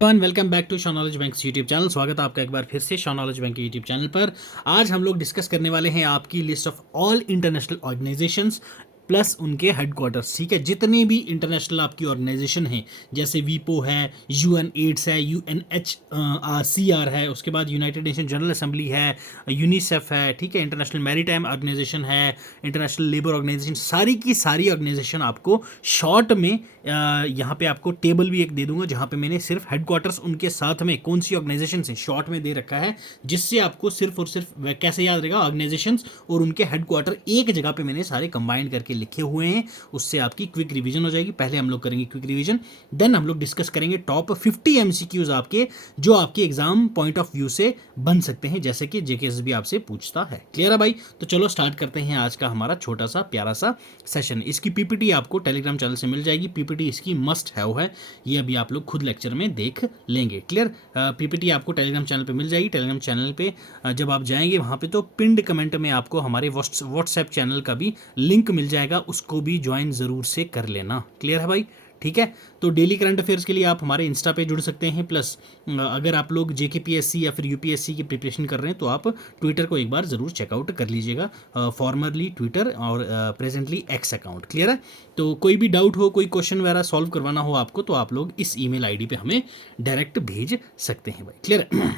Welcome back to Shaw knowledge bank YouTube channel. स्वागत है आपका एक बार फिर से शॉ नॉलेज बैंक के यूट्यूब चैनल पर। आज हम लोग डिस्कस करने वाले हैं आपकी list of all international organisations plus उनके हेडक्वार्टर्स। ठीक है, जितने भी इंटरनेशनल आपकी ऑर्गेनाइजेशन हैं, जैसे वीपो है, यूएन एड्स है, यूएनएचसीआर है, उसके बाद यूनाइटेड नेशन जनरल असेंबली है, यूनिसेफ है, ठीक है, इंटरनेशनल मैरीटाइम ऑर्गेनाइजेशन है, इंटरनेशनल लेबर ऑर्गेनाइजेशन, सारी की सारी ऑर्गेनाइजेशन आपको शॉर्ट में यहाँ पे आपको टेबल भी एक दे दूंगा जहाँ पे मैंने सिर्फ हेडक्वार्टर्स उनके साथ में कौन सी ऑर्गेनाइजेशन से शॉर्ट में दे रखा है, जिससे आपको सिर्फ और सिर्फ कैसे याद रहेगा, ऑर्गेनाइजेशंस और उनके हेडक्वार्टर एक जगह पे मैंने सारे कंबाइंड करके लिखे हुए हैं। उससे आपकी क्विक रिवीजन हो जाएगी। पहले हम लोग करेंगे क्विक रिवीजन, देन हम लोग डिस्कस करेंगे टॉप 50 एमसीक्यूज आपके जो आपके एग्जाम पॉइंट ऑफ व्यू से बन सकते हैं, जैसे कि जेकेएस भी आपसे पूछता है। क्लियर है भाई? तो चलो स्टार्ट करते हैं आज का हमारा छोटा सा प्यारा सा सेशन। इसकी पीपीटी आपको टेलीग्राम चैनल से मिल जाएगी। पीपीटी इसकी मस्ट है ये अभी आप लोग खुद लेक्चर में देख लेंगे। क्लियर? पीपीटी आपको टेलीग्राम चैनल पे मिल जाएगी। टेलीग्राम चैनल पे जब आप जाएंगे वहाँ पे तो पिंड कमेंट में आपको हमारे व्हाट्सएप चैनल का भी लिंक मिल जाएगा, उसको भी ज्वाइन ज़रूर से कर लेना। क्लियर है भाई? ठीक है, तो डेली करंट अफेयर्स के लिए आप हमारे इंस्टा पे जुड़ सकते हैं। प्लस अगर आप लोग जेकेपीएससी या फिर यूपीएससी की प्रिपरेशन कर रहे हैं तो आप ट्विटर को एक बार ज़रूर चेकआउट कर लीजिएगा, फॉर्मरली ट्विटर और प्रेजेंटली एक्स अकाउंट। क्लियर है? तो कोई भी डाउट हो, कोई क्वेश्चन वगैरह सॉल्व करवाना हो आपको, तो आप लोग इस ईमेल आईडी पे हमें डायरेक्ट भेज सकते हैं भाई। क्लियर है?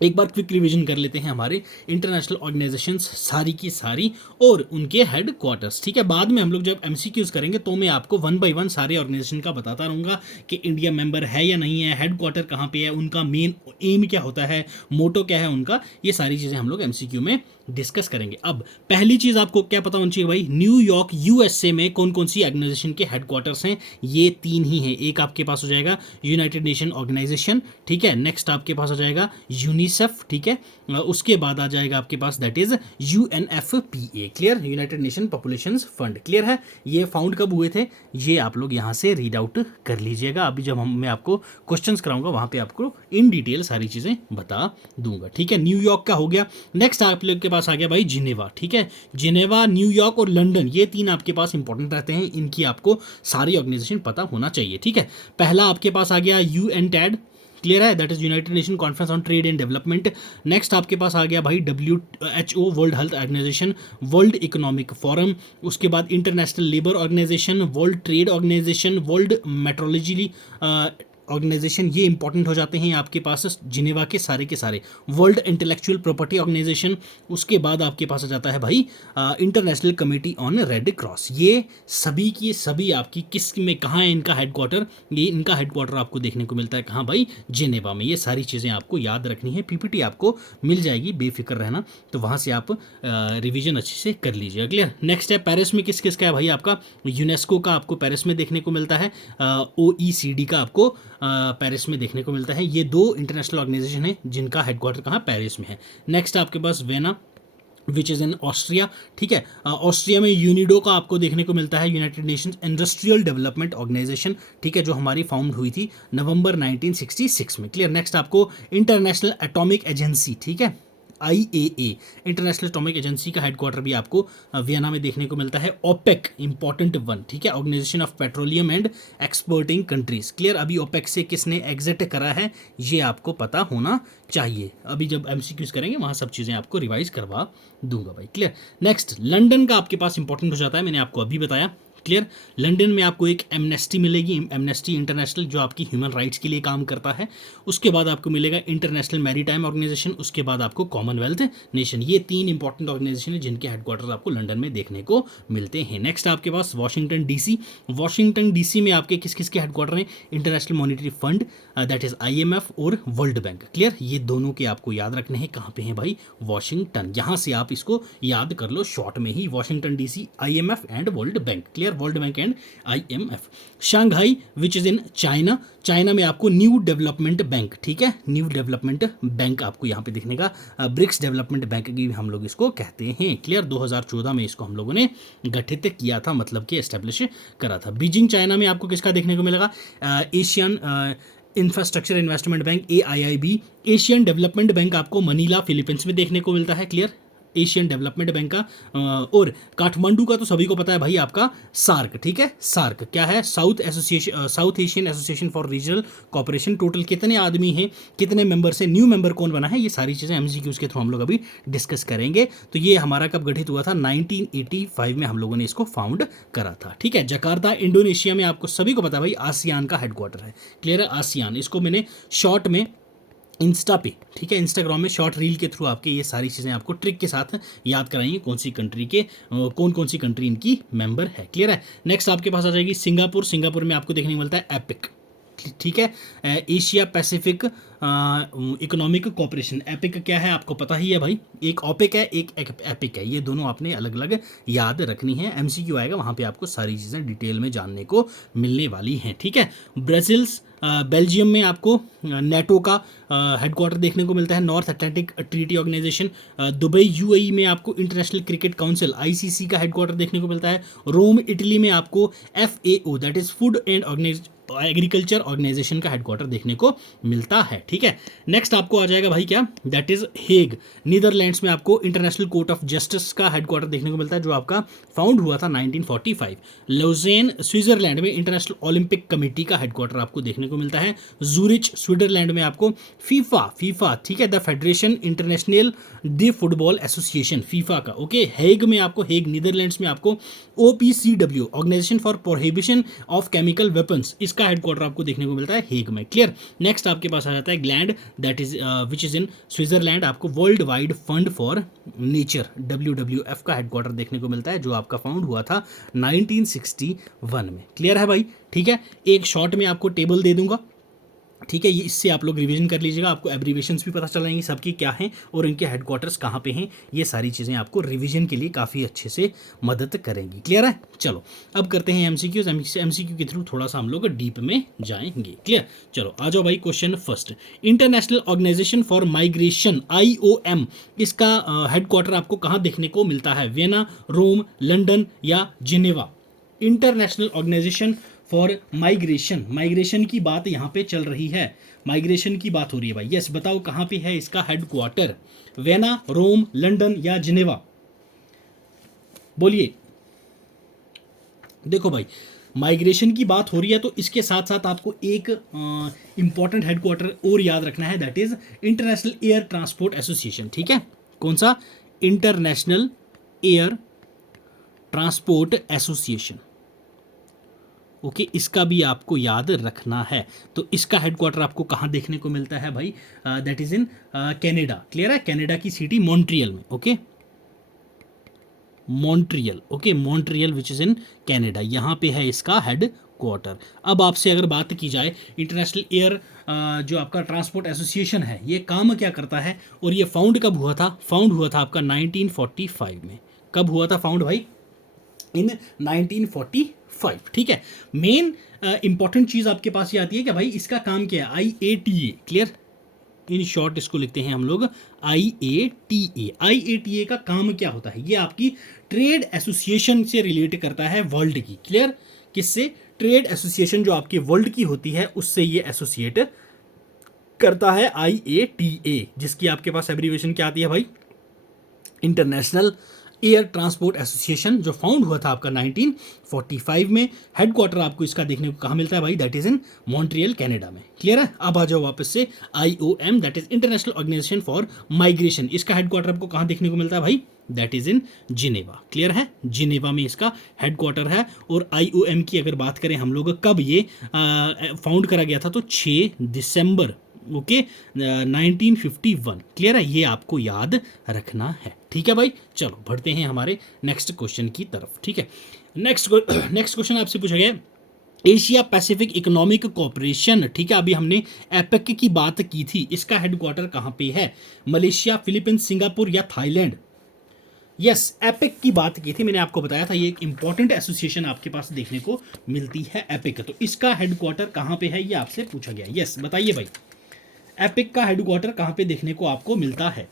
एक बार क्विक रिवीजन कर लेते हैं हमारे इंटरनेशनल ऑर्गेनाइजेशंस सारी की सारी और उनके हेड क्वार्टर्स। ठीक है, बाद में हम लोग जब एमसीक्यूज करेंगे तो मैं आपको वन बाय वन सारे ऑर्गेनाइजेशन का बताता रहूँगा कि इंडिया मेंबर है या नहीं है, हेड क्वार्टर कहाँ पे है, उनका मेन एम क्या होता है, मोटो क्या है उनका, ये सारी चीज़ें हम लोग एमसीक्यू में डिस्कस करेंगे। अब पहली चीज़ आपको क्या पता होनी चाहिए भाई, न्यूयॉर्क यूएसए में कौन कौन सी ऑर्गेनाइजेशन के हेडक्वार्टर्स हैं? ये तीन ही हैं। एक आपके पास हो जाएगा यूनाइटेड नेशन ऑर्गेनाइजेशन, ठीक है, नेक्स्ट आपके पास हो जाएगा यूनिसेफ, ठीक है, उसके बाद आ जाएगा आपके पास that is UNFPA. Clear? United Nation Population Fund. Clear है? ये फाउंड कब हुए थे ये आप लोग यहाँ से रीड आउट कर लीजिएगा। अभी जब मैं आपको क्वेश्चंस कराऊंगा वहाँ पे आपको इन डिटेल सारी चीज़ें बता दूंगा। ठीक है, न्यूयॉर्क का हो गया। नेक्स्ट आप लोग के पास आ गया भाई जिनेवा। ठीक है, जिनेवा, न्यूयॉर्क और लंदन, ये तीन आपके पास इंपॉर्टेंट रहते हैं, इनकी आपको सारी ऑर्गेनाइजेशन पता होना चाहिए। ठीक है, पहला आपके पास आ गया यूएनटैड। क्लियर है? That is United Nation conference on trade and development. Next आपके पास आ गया भाई WHO, world health organisation, world economic forum, उसके बाद international labour organisation, world trade organisation, world metrology organisation, ये इंपॉर्टेंट हो जाते हैं आपके पास जिनेवा के सारे, वर्ल्ड इंटेलेक्चुअल प्रॉपर्टी ऑर्गेनाइजेशन। उसके बाद आपके पास आ जाता है भाई international committee on red cross. ये सभी की सभी आपकी किस में कहाँ है इनका हेडक्वार्टर, ये इनका हेडक्वार्टर आपको देखने को मिलता है कहाँ भाई, जिनेवा में। ये सारी चीज़ें आपको याद रखनी है, पीपीटी आपको मिल जाएगी, बेफिक्र रहना, तो वहाँ से आप रिवीजन अच्छे से कर लीजिएगा। क्लियर? नेक्स्ट है पेरिस में किस किस का है भाई, आपका यूनेस्को का आपको पेरिस में देखने को मिलता है, OECD का आपको पेरिस में देखने को मिलता है। ये दो इंटरनेशनल ऑर्गेनाइजेशन है जिनका हेडक्वार्टर कहाँ, पेरिस में है। नेक्स्ट आपके पास Vienna which is in Austria. ठीक है, ऑस्ट्रिया में यूनिडो का आपको देखने को मिलता है, United Nations industrial development organisation, ठीक है, जो हमारी फाउंड हुई थी नवंबर 1966 में। क्लियर? नेक्स्ट आपको इंटरनेशनल एटॉमिक एजेंसी, ठीक है, IAEA, इंटरनेशनल एटॉमिक एजेंसी का हेडक्वार्टर भी आपको वियना में देखने को मिलता है। ओपेक, इंपॉर्टेंट वन, ठीक है, organisation of petroleum and exporting countries. Clear? अभी ओपेक से किसने एग्जिट करा है ये आपको पता होना चाहिए। अभी जब एमसीक्यूज करेंगे वहाँ सब चीज़ें आपको रिवाइज करवा दूंगा भाई। क्लियर? नेक्स्ट लंदन का आपके पास इंपॉर्टेंट हो जाता है, मैंने आपको अभी बताया। क्लियर? लंदन में आपको एक एमनेस्टी मिलेगी, एमनेस्टी इंटरनेशनल, जो आपकी ह्यूमन राइट्स के लिए काम करता है। उसके बाद आपको मिलेगा इंटरनेशनल मैरीटाइम ऑर्गेनाइजेशन, उसके बाद आपको कॉमनवेल्थ नेशन। ये तीन इंपॉर्टेंट ऑर्गेनाइजेशन है जिनके हेडक्वार्टर आपको लंदन में देखने को मिलते हैं। नेक्स्ट आपके पास वाशिंगटन डीसी। वाशिंगटन डीसी में आपके किस किस के हेडक्वार्टर हैं, international monetary fund, that is IMF और वर्ल्ड बैंक। क्लियर? ये दोनों के आपको याद रखने हैं, कहाँ पे हैं भाई, वाशिंगटन। यहाँ से आप इसको याद कर लो शॉर्ट में ही, Washington DC, IMF and World Bank. Clear? World Bank and IMF। Shanghai which is in China, China में आपको न्यू डेवलपमेंट बैंक, ठीक है, न्यू डेवलपमेंट बैंक आपको यहाँ पे देखने का, ब्रिक्स डेवलपमेंट बैंक की हम लोग इसको कहते हैं। क्लियर? 2014 में इसको हम लोगों ने गठित किया था, मतलब कि एस्टेब्लिश करा था। बीजिंग चाइना में आपको किसका देखने को मिलेगा, Asian infrastructure investment bank, AIIB। Asian development bank आपको मनीला फिलीपींस में देखने को मिलता है। क्लियर? एशियन डेवलपमेंट बैंक का, और काठमांडू का तो सभी को पता है भाई आपका सार्क, ठीक है। सार्क क्या है? South Association, South Asian Association for Regional Cooperation. Total कितने आदमी हैं, कितने मेंबर से, न्यू मेंबर कौन बना है, ये सारी चीज़ें एमसीक्यूज के थ्रू हम लोग अभी डिस्कस करेंगे। तो ये हमारा कब गठित हुआ था? 1985 में हम लोगों ने इसको फाउंड करा था, ठीक है। जकार्ता इंडोनेशिया में, आपको सभी को पता है भाई आसियान का हेडक्वार्टर है, क्लियर है। आसियान, इसको मैंने शॉर्ट में इंस्टा पे, ठीक है, इंस्टाग्राम में शॉर्ट रील के थ्रू आपके ये सारी चीज़ें आपको ट्रिक के साथ याद कराएंगे, कौन सी कंट्री के कौन सी कंट्री इनकी मेंबर है, क्लियर है। नेक्स्ट आपके पास आ जाएगी सिंगापुर। सिंगापुर में आपको देखने को मिलता है एपिक, ठीक है, Asia Pacific economic cooperation. Epic क्या है आपको पता ही है भाई, एक ओपेक है, एक एपिक है, ये दोनों आपने अलग अलग याद रखनी है। एमसीक्यू आएगा वहाँ पे आपको सारी चीज़ें डिटेल में जानने को मिलने वाली हैं, ठीक है। ब्राज़ील्स, बेल्जियम में आपको नेटो का हेडक्वार्टर देखने को मिलता है, North Atlantic Treaty Organisation. Dubai UAE में आपको इंटरनेशनल क्रिकेट काउंसिल आईसीसी का हेडक्वार्टर देखने को मिलता है। रोम इटली में आपको FAO that is Food and Agriculture Organisation का हेडक्वार्टर देखने को मिलता है, ठीक है। नेक्स्ट आपको आ जाएगा भाई क्या, दैट इज हेग, नीदरलैंड्स में आपको इंटरनेशनल कोर्ट ऑफ जस्टिस का हेडक्वार्टर देखने को मिलता है, जो आपका फाउंड हुआ था 1945। लौजेन स्विट्जरलैंड में इंटरनेशनल ओलंपिक कमेटी का हेडक्वार्टर आपको देखने को मिलता है। जूरिच स्विट्जरलैंड में आपको फीफा, ठीक है, the Federation International the Football Association, FIFA का, ओके। हेग में आपको, हेग नीदरलैंड्स में आपको OPCW, Organisation for Prohibition of Chemical Weapons, इसका हेडक्वार्टर आपको देखने को मिलता है हेग में, क्लियर। नेक्स्ट आपके पास आ जाता है Gland, that is which is in Switzerland, आपको World Wide Fund for Nature WWF का हेडक्वार्टर देखने को मिलता है, जो आपका फाउंड हुआ था 1961 में, क्लियर है भाई, ठीक है। एक शॉर्ट में आपको टेबल दे दूंगा, ठीक है, ये इससे आप लोग रिवीजन कर लीजिएगा, आपको एब्रीवेशंस भी पता चल जाएंगी सबकी क्या हैं और इनके हेडक्वार्टर्स कहाँ पे हैं। ये सारी चीज़ें आपको रिवीजन के लिए काफ़ी अच्छे से मदद करेंगी, क्लियर है। चलो अब करते हैं एमसीक्यूज। एमसीक्यू के थ्रू थोड़ा सा हम लोग डीप में जाएंगे, क्लियर। चलो आ जाओ भाई, question first. International Organisation for Migration IOM, इसका हेडक्वार्टर आपको कहाँ देखने को मिलता है? वियना, रोम, लंदन या Geneva? International Organisation for Migration की बात यहाँ पे चल रही है, माइग्रेशन की बात हो रही है भाई, यस बताओ कहाँ पे है इसका हेडक्वार्टर? वियना, रोम, लंदन या जिनेवा? बोलिए। देखो भाई, माइग्रेशन की बात हो रही है तो इसके साथ साथ आपको एक इंपॉर्टेंट हेडक्वार्टर और याद रखना है, that is international air transport association, ठीक है। कौन सा? International air transport association, okay, इसका भी आपको याद रखना है। तो इसका हेडक्वार्टर आपको कहाँ देखने को मिलता है भाई? That is in Canada, clear है। कनाडा की सिटी मॉन्ट्रियल में, okay, Montreal, okay, Montreal which is in Canada, यहाँ पे है इसका हेडक्वार्टर। अब आपसे अगर बात की जाए इंटरनेशनल एयर जो आपका ट्रांसपोर्ट एसोसिएशन है, ये काम क्या करता है और ये फाउंड कब हुआ था? फाउंड हुआ था आपका 1945 में। कब हुआ था फाउंड भाई? इन 1945, ठीक है। मेन इंपॉर्टेंट चीज़ आपके पास ये आती है कि भाई इसका काम क्या है? IATA, क्लियर, इन शॉर्ट इसको लिखते हैं हम लोग IATA। IATA का काम क्या होता है? ये आपकी ट्रेड एसोसिएशन से रिलेट करता है वर्ल्ड की, क्लियर। किससे? ट्रेड एसोसिएशन जो आपकी वर्ल्ड की होती है उससे ये एसोसिएट करता है IATA, जिसकी आपके पास एब्रीवेशन क्या आती है भाई? इंटरनेशनल एयर ट्रांसपोर्ट एसोसिएशन, जो फाउंड हुआ था आपका 1945 में। हेडक्वार्टर आपको इसका देखने को कहाँ मिलता है भाई? That is in Montreal Canada में, क्लियर है। अब आ जाओ वापस से IOM, that is International Organisation for Migration, इसका हेडक्वार्टर आपको कहाँ देखने को मिलता है भाई? That is in Geneva, clear है। जिनेवा में इसका हेडक्वार्टर है। और IOM की अगर बात करें हम लोग, कब ये फाउंड करा गया था? तो 6 दिसंबर, ओके, 1951, क्लियर है। ये आपको याद रखना है, ठीक है भाई। चलो बढ़ते हैं हमारे नेक्स्ट क्वेश्चन की तरफ, ठीक है। नेक्स्ट क्वेश्चन आपसे पूछा गया एशिया पैसिफिक इकोनॉमिक कोऑपरेशन, ठीक है। अभी हमने एपेक की बात की थी, इसका हेडक्वार्टर कहाँ पे है? मलेशिया, फिलीपींस, सिंगापुर या थाईलैंड? यस, एपिक की बात की थी, मैंने आपको बताया था ये एक इंपॉर्टेंट एसोसिएशन आपके पास देखने को मिलती है, एपिक। तो इसका हेडक्वार्टर कहाँ पे है ये आपसे पूछा गया। यस बताइए भाई, एपिक का हेडक्वार्टर कहां पे देखने को आपको मिलता है?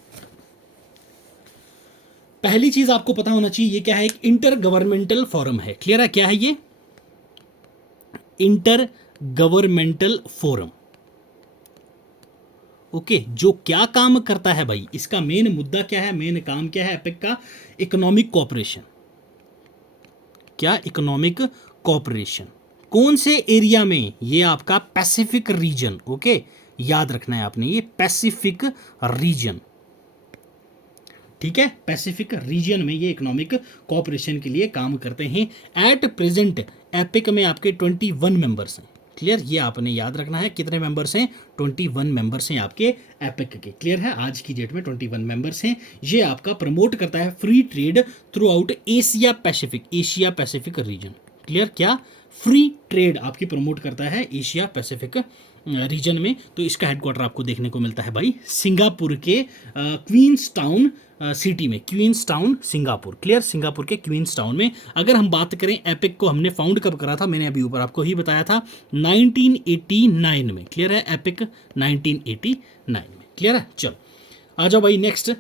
पहली चीज आपको पता होना चाहिए, ये क्या है? एक इंटर गवर्नमेंटल फोरम है, क्लियर है। क्या है ये? इंटर गवर्नमेंटल फोरम, ओके, जो क्या काम करता है भाई, इसका मेन मुद्दा क्या है, मेन काम क्या है एपिक का, इकोनॉमिक कोऑपरेशन। क्या, इकोनॉमिक कोऑपरेशन। कौन से एरिया में, ये आपका पैसिफिक रीजन, ओके, याद रखना है आपने, ये पैसिफिक रीजन, ठीक है, पैसिफिक रीजन में ये इकोनॉमिक कोऑपरेशन के लिए काम करते हैं। एट प्रेजेंट एपिक में आपके 21 मेंबर्स हैं। क्लियर, ये आपने याद रखना है, कितने मेंबर्स हैं, 21 मेंबर्स हैं आपके एपिक के। क्लियर है, आज की डेट में 21 मेंबर्स हैं। ये आपका प्रमोट करता है free trade through out Asia Pacific, Asia Pacific region. Clear, क्या, फ्री ट्रेड आपकी प्रमोट करता है एशिया पैसिफिक रीजन में। तो इसका हेडक्वार्टर आपको देखने को मिलता है भाई सिंगापुर के क्वींस टाउन सिटी में, Queenstown Singapore. Clear, Singapore के क्वींस टाउन में। अगर हम बात करें एपिक को हमने फाउंड कब करा था, मैंने अभी ऊपर आपको ही बताया था 1989 में। क्लियर है, एपिक 1989 में। क्लियर है, चलो आ जाओ भाई next,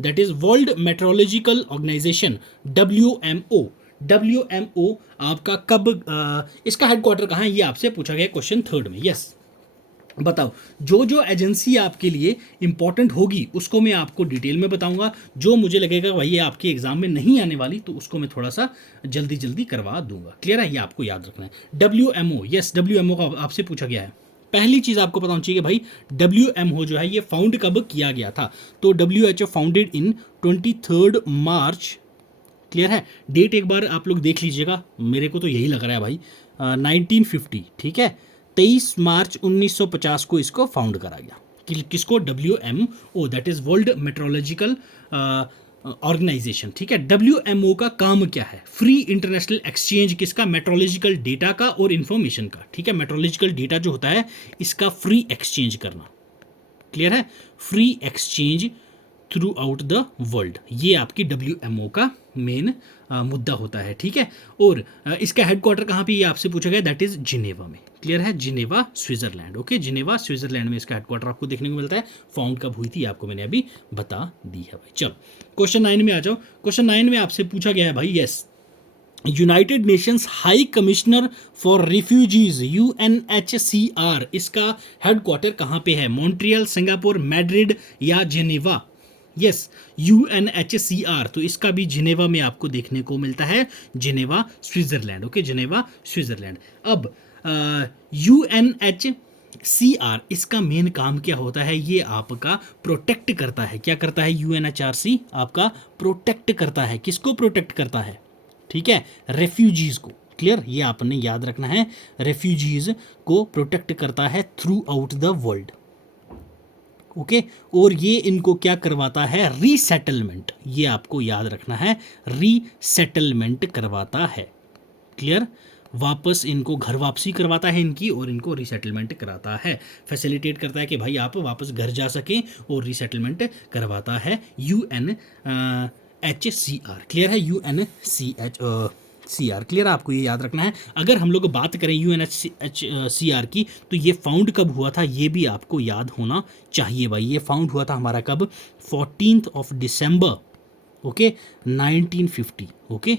that is World Metrological Organisation, WMO। WMO आपका कब इसका हेडक्वार्टर कहाँ है, ये आपसे पूछा गया क्वेश्चन 3 में। यस, बताओ, जो जो एजेंसी आपके लिए इंपॉर्टेंट होगी उसको मैं आपको डिटेल में बताऊंगा। जो मुझे लगेगा भाई ये आपके एग्जाम में नहीं आने वाली, तो उसको मैं थोड़ा सा जल्दी जल्दी करवा दूंगा। क्लियर है, ये आपको याद रखना है। WMO, यस, WMO का आपसे पूछा गया है। पहली चीज आपको पता होनी चाहिए कि भाई WMO जो है ये फाउंड कब किया गया था, तो WHO founded in 23 March. Clear है, डेट एक बार आप लोग देख लीजिएगा, मेरे को तो यही लग रहा है भाई 1950। ठीक है, 23 मार्च 1950 को इसको फाउंड करा गया। किसको, WMO, that is World Metrological Organisation. ठीक है, WMO का काम क्या है, फ्री इंटरनेशनल एक्सचेंज किसका, मेट्रोलॉजिकल डेटा का और इंफॉर्मेशन का। ठीक है, मेट्रोलॉजिकल डेटा जो होता है इसका फ्री एक्सचेंज करना। क्लियर है, free exchange through out the world, ये आपकी WMO का मेन मुद्दा होता है। ठीक है, और इसका हेडक्वार्टर कहाँ पे ये आपसे पूछा गया, दैट इज जिनेवा में। क्लियर है, Geneva Switzerland. Okay, Geneva Switzerland में इसका हेडक्वार्टर आपको देखने को मिलता है। फाउंड कब हुई थी आपको मैंने अभी बता दी है भाई। चलो क्वेश्चन 9 में आ जाओ। क्वेश्चन 9 में आपसे पूछा गया है भाई, yes, United Nations high commissioner for refugees UNHCR, इसका हेडक्वार्टर कहाँ पे है, मॉन्ट्रियल, सिंगापुर, मैड्रिड या जिनेवा। यस, UNHCR, तो इसका भी जिनेवा में आपको देखने को मिलता है, Geneva Switzerland. Okay, Geneva Switzerland. अब UNHCR इसका मेन काम क्या होता है, ये आपका प्रोटेक्ट करता है। क्या करता है, UNHRC आपका प्रोटेक्ट करता है, किसको प्रोटेक्ट करता है, ठीक है, रेफ्यूजीज को। क्लियर, ये आपने याद रखना है, रेफ्यूजीज को प्रोटेक्ट करता है through out the world. Okay, और ये इनको क्या करवाता है, रीसेटलमेंट, ये आपको याद रखना है, रीसेटलमेंट करवाता है। क्लियर, वापस इनको घर वापसी करवाता है इनकी, और इनको रीसेटलमेंट कराता है, फैसिलिटेट करता है कि भाई आप वापस घर जा सकें, और रीसेटलमेंट करवाता है UNHCR। क्लियर है, UNHCR। क्लियर, आपको ये याद रखना है। अगर हम लोग बात करें UNHCR की, तो ये फाउंड कब हुआ था, ये भी आपको याद होना चाहिए भाई। ये फाउंड हुआ था हमारा कब, 14 दिसंबर, ओके, 1950। Okay,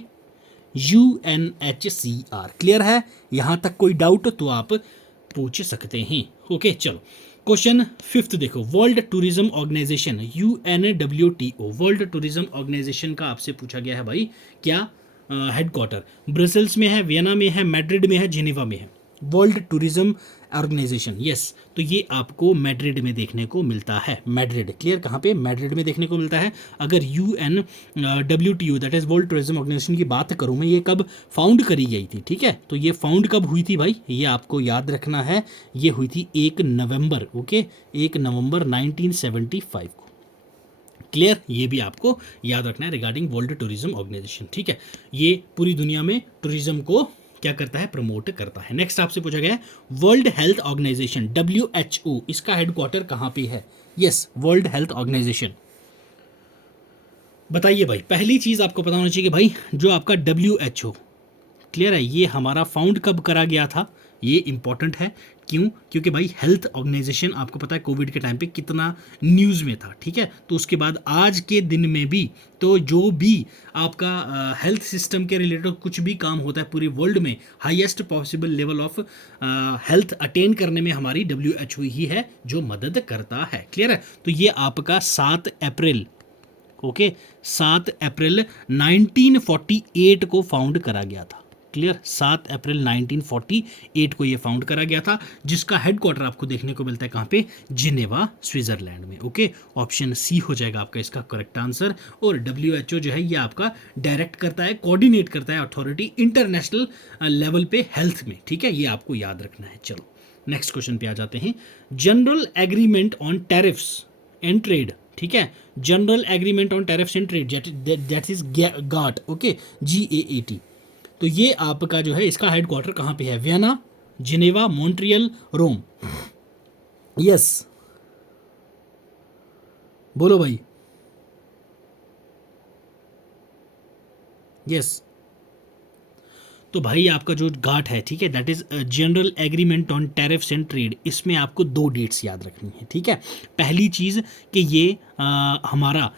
UNHCR। क्लियर है, यहां तक कोई डाउट तो आप पूछ सकते हैं। ओके, चलो क्वेश्चन 5 देखो, World Tourism Organisation UNWTO, World Tourism Organisation का आपसे पूछा गया है भाई, क्या हेडक्वार्टर ब्रसल्स में है, वियना में है, मैड्रिड में है, जिनेवा में है। वर्ल्ड टूरिज्म ऑर्गेनाइजेशन, यस, तो ये आपको मैड्रिड में देखने को मिलता है, मैड्रिड। क्लियर, कहाँ पे, मैड्रिड में देखने को मिलता है। अगर UNWTO that is World Tourism Organisation की बात करूँ मैं, ये कब फाउंड करी गई थी, ठीक है, तो ये फाउंड कब हुई थी भाई, ये आपको याद रखना है, ये हुई थी 1 नवंबर। ओके, 1 नवंबर 1975 को। क्लियर, ये भी आपको याद रखना है रिगार्डिंग वर्ल्ड टूरिज्म ऑर्गेनाइजेशन। ठीक है, ये पूरी दुनिया में टूरिज्म को क्या करता है, प्रमोट करता है। नेक्स्ट आपसे पूछा गया है वर्ल्ड हेल्थ ऑर्गेनाइजेशन WHO, इसका हेडक्वार्टर कहाँ पे है, यस, वर्ल्ड हेल्थ ऑर्गेनाइजेशन। बताइए भाई, पहली चीज आपको पता होना चाहिए कि भाई जो आपका WHO, क्लियर है, ये हमारा फाउंड कब करा गया था, ये इंपॉर्टेंट है। क्यों? क्योंकि भाई हेल्थ ऑर्गेनाइजेशन आपको पता है कोविड के टाइम पे कितना न्यूज़ में था, ठीक है। तो उसके बाद आज के दिन में भी तो जो भी आपका हेल्थ सिस्टम के रिलेटेड कुछ भी काम होता है पूरे वर्ल्ड में, highest possible level of health attain करने में हमारी WHO ही है जो मदद करता है। क्लियर है? तो ये आपका 7 अप्रैल, ओके, 7 अप्रैल 1948 को फाउंड करा गया था। क्लियर? 7 अप्रैल 1948 को ये फाउंड करा गया था, जिसका हेडक्वार्टर आपको देखने को मिलता है कहाँ पे? जिनेवा, स्विट्जरलैंड में। ओके, ऑप्शन सी हो जाएगा आपका इसका करेक्ट आंसर। और WHO जो है ये आपका डायरेक्ट करता है, कोऑर्डिनेट करता है अथॉरिटी इंटरनेशनल लेवल पे हेल्थ में, ठीक है। ये आपको याद रखना है। चलो नेक्स्ट क्वेश्चन पे आ जाते हैं। General Agreement on Tariffs and Trade, ठीक है। General Agreement on Tariffs and Trade that is GATT, okay, GAAT। तो ये आपका जो है इसका हेडक्वार्टर कहाँ पे है? वियना, जिनेवा, मॉन्ट्रियल, रोम। यस, बोलो भाई। यस, तो भाई आपका जो घाट है, ठीक है, that is general Agreement on Tariffs and trade. इसमें आपको 2 डेट्स याद रखनी है, ठीक है। पहली चीज़ कि ये हमारा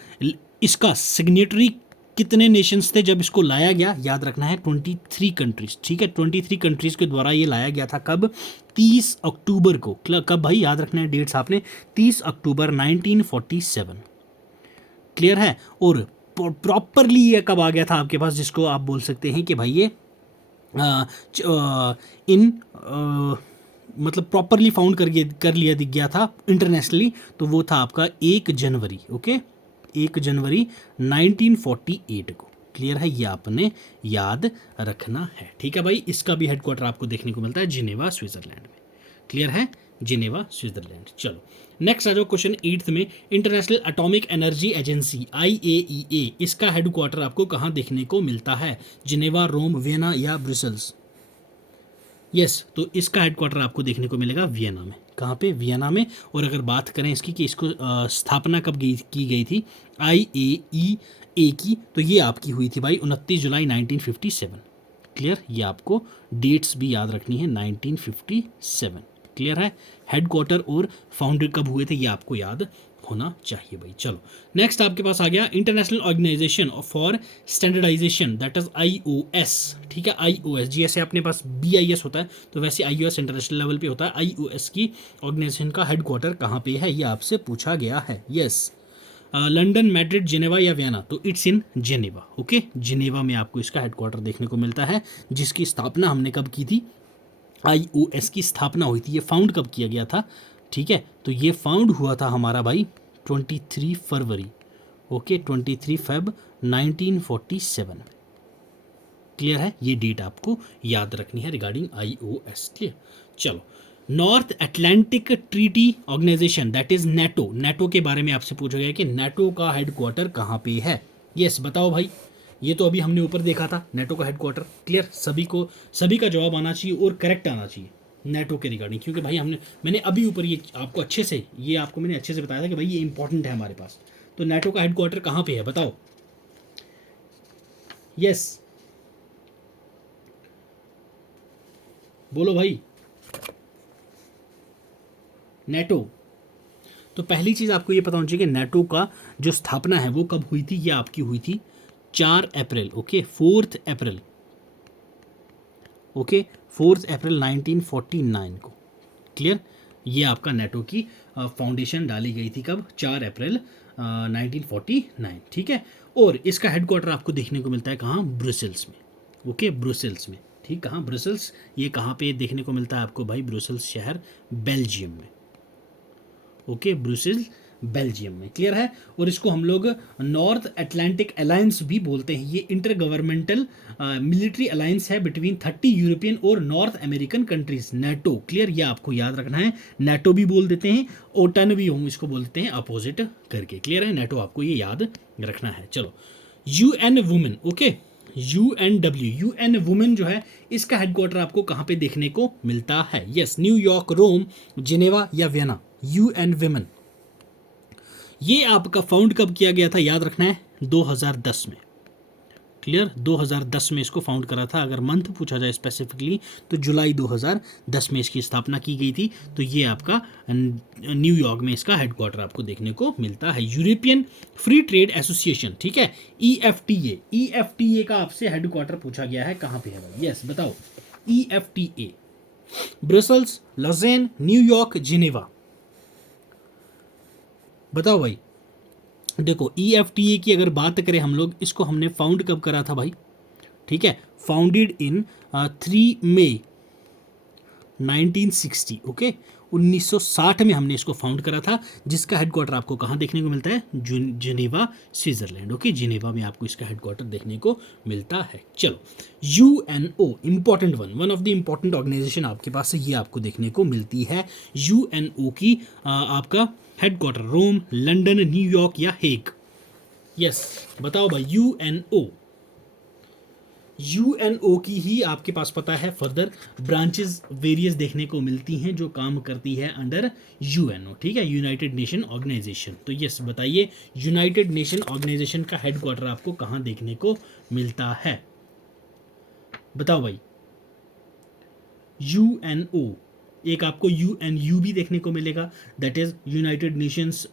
इसका सिग्नेटरी कितने नेशंस थे जब इसको लाया गया? याद रखना है 23 कंट्रीज, ठीक है। 23 कंट्रीज के द्वारा ये लाया गया था। कब? 30 अक्टूबर को। कब भाई? याद रखना है डेट्स आपने, 30 अक्टूबर 1947। क्लियर है? और प्रॉपरली ये कब आ गया था आपके पास, जिसको आप बोल सकते हैं कि भाई ये मतलब प्रॉपरली फाउंड कर लिया दिख गया था इंटरनेशनली, तो वो था आपका 1 जनवरी, ओके, 1 जनवरी 1948 को। क्लियर है? ये आपने याद रखना है, ठीक है भाई। इसका भी हेडक्वार्टर आपको देखने को मिलता है जिनेवा, स्विट्जरलैंड में। क्लियर है? Geneva, Switzerland. चलो नेक्स्ट आ जाओ क्वेश्चन 8th में। International atomic energy agency IAEA, इसका हेडक्वार्टर आपको कहाँ देखने को मिलता है? जिनेवा, रोम, वियना या ब्रुसेल्स? यस, तो इसका हेडक्वार्टर आपको देखने को मिलेगा वियना में। कहाँ पे? वियना में। और अगर बात करें इसकी कि इसको स्थापना कब की गई थी IAEA की, तो ये आपकी हुई थी भाई 29 जुलाई 1957। क्लियर? ये आपको डेट्स भी याद रखनी है, 1957। क्लियर है? हेडक्वार्टर और फाउंडर कब हुए थे ये आपको याद होना चाहिए भाई। चलो नेक्स्ट आपके पास आ गया International Organisation for Standardisation, that is IOS, ठीक है। IOS, जैसे अपने पास BIS होता है तो वैसे IOS इंटरनेशनल लेवल पे होता है। IOS की ऑर्गेनाइजेशन का हेडक्वार्टर कहाँ पे है ये आपसे पूछा गया है। यस, लंदन, मैड्रिड, जिनेवा या वियना? तो it's in Geneva, okay. Geneva में आपको इसका हेडक्वार्टर देखने को मिलता है, जिसकी स्थापना हमने कब की थी? IOS की स्थापना हुई थी। ये फाउंड कब किया गया था? ठीक है, तो ये फाउंड हुआ था हमारा भाई 23 फरवरी, ओके, 23 फेब 1947। क्लियर है? ये डेट आपको याद रखनी है रिगार्डिंग IOS। क्लियर? चलो North Atlantic Treaty Organisation, that is NATO। NATO के बारे में आपसे पूछा गया कि NATO का हेडक्वार्टर कहाँ पे है? यस, बताओ भाई। ये तो अभी हमने ऊपर देखा था NATO का हेडक्वार्टर। क्लियर? सभी का जवाब आना चाहिए और करेक्ट आना चाहिए NATO के रिगार्डिंग, क्योंकि भाई मैंने अभी ऊपर ये आपको अच्छे से बताया था कि भाई ये इंपॉर्टेंट है हमारे पास। तो NATO का हेडक्वार्टर कहाँ पे है बताओ? यस, बोलो भाई। NATO। तो पहली चीज़ आपको ये पता होनी चाहिए कि NATO का जो स्थापना है वो कब हुई थी? ये आपकी हुई थी 4 अप्रैल, ओके, 4 अप्रैल, ओके, 4 अप्रैल 1949 को। क्लियर? ये आपका NATO की फाउंडेशन डाली गई थी कब? 4 अप्रैल 1949, ठीक है। और इसका हेडक्वार्टर आपको देखने को मिलता है कहाँ? ब्रुसेल्स में, ओके, ब्रुसेल्स में, ठीक। कहाँ? ब्रुसेल्स। ये कहाँ पे देखने को मिलता है आपको भाई? ब्रुसेल्स शहर, बेल्जियम में, ओके, ब्रुसेल्स बेल्जियम में। क्लियर है? और इसको हम लोग नॉर्थ अटलांटिक अलायंस भी बोलते हैं। ये इंटर गवर्नमेंटल मिलिट्री अलायंस है बिटवीन 30 यूरोपियन और north American countries, NATO। Clear? ये आपको याद रखना है। NATO भी बोल देते हैं, OTAN भी हम इसको बोलते हैं अपोजिट करके। क्लियर है? NATO आपको ये याद रखना है। चलो UN women, okay, UN women जो है इसका हेडक्वार्टर आपको कहाँ पे देखने को मिलता है? यस, न्यूयॉर्क, रोम, जिनेवा या वियना? UN women. ये आपका फाउंड कब किया गया था? याद रखना है 2010 में, क्लियर, 2010 में इसको फाउंड करा था। अगर मंथ पूछा जाए स्पेसिफिकली तो जुलाई 2010 में इसकी स्थापना की गई थी। तो ये आपका न्यूयॉर्क में इसका हेडक्वार्टर आपको देखने को मिलता है। यूरोपियन फ्री ट्रेड एसोसिएशन, ठीक है, EFTA, EFTA का आपसे हेडक्वार्टर पूछा गया है, कहाँ पे है भाई? यस बताओ, EFTA, Brussels, Lausanne, New York, Geneva, बताओ भाई। देखो EFTA की अगर बात करें हम लोग, इसको हमने फाउंड कब करा था भाई? ठीक है, फाउंडेड इन 3 मई 1960, ओके, 1960 में हमने इसको फाउंड करा था, जिसका हेडक्वार्टर आपको कहाँ देखने को मिलता है? जिनेवा, स्विट्जरलैंड, ओके, जिनेवा में आपको इसका हेडक्वार्टर देखने को मिलता है। चलो, UNO, important one of the important organisation आपके पास है, ये आपको देखने को मिलती है। UNO की आपका हेडक्वार्टर रोम, लंदन, न्यूयॉर्क या हेग? यस बताओ भाई, यूएनओ की ही आपके पास पता है फर्दर ब्रांचेस वेरियस देखने को मिलती हैं जो काम करती है अंडर यूएनओ, ठीक है, यूनाइटेड नेशन ऑर्गेनाइजेशन। तो यस बताइए, यूनाइटेड नेशन ऑर्गेनाइजेशन का हेडक्वार्टर आपको कहाँ देखने को मिलता है? बताओ भाई। यूएनओ, एक आपको UNU भी देखने को मिलेगा, that is United Nations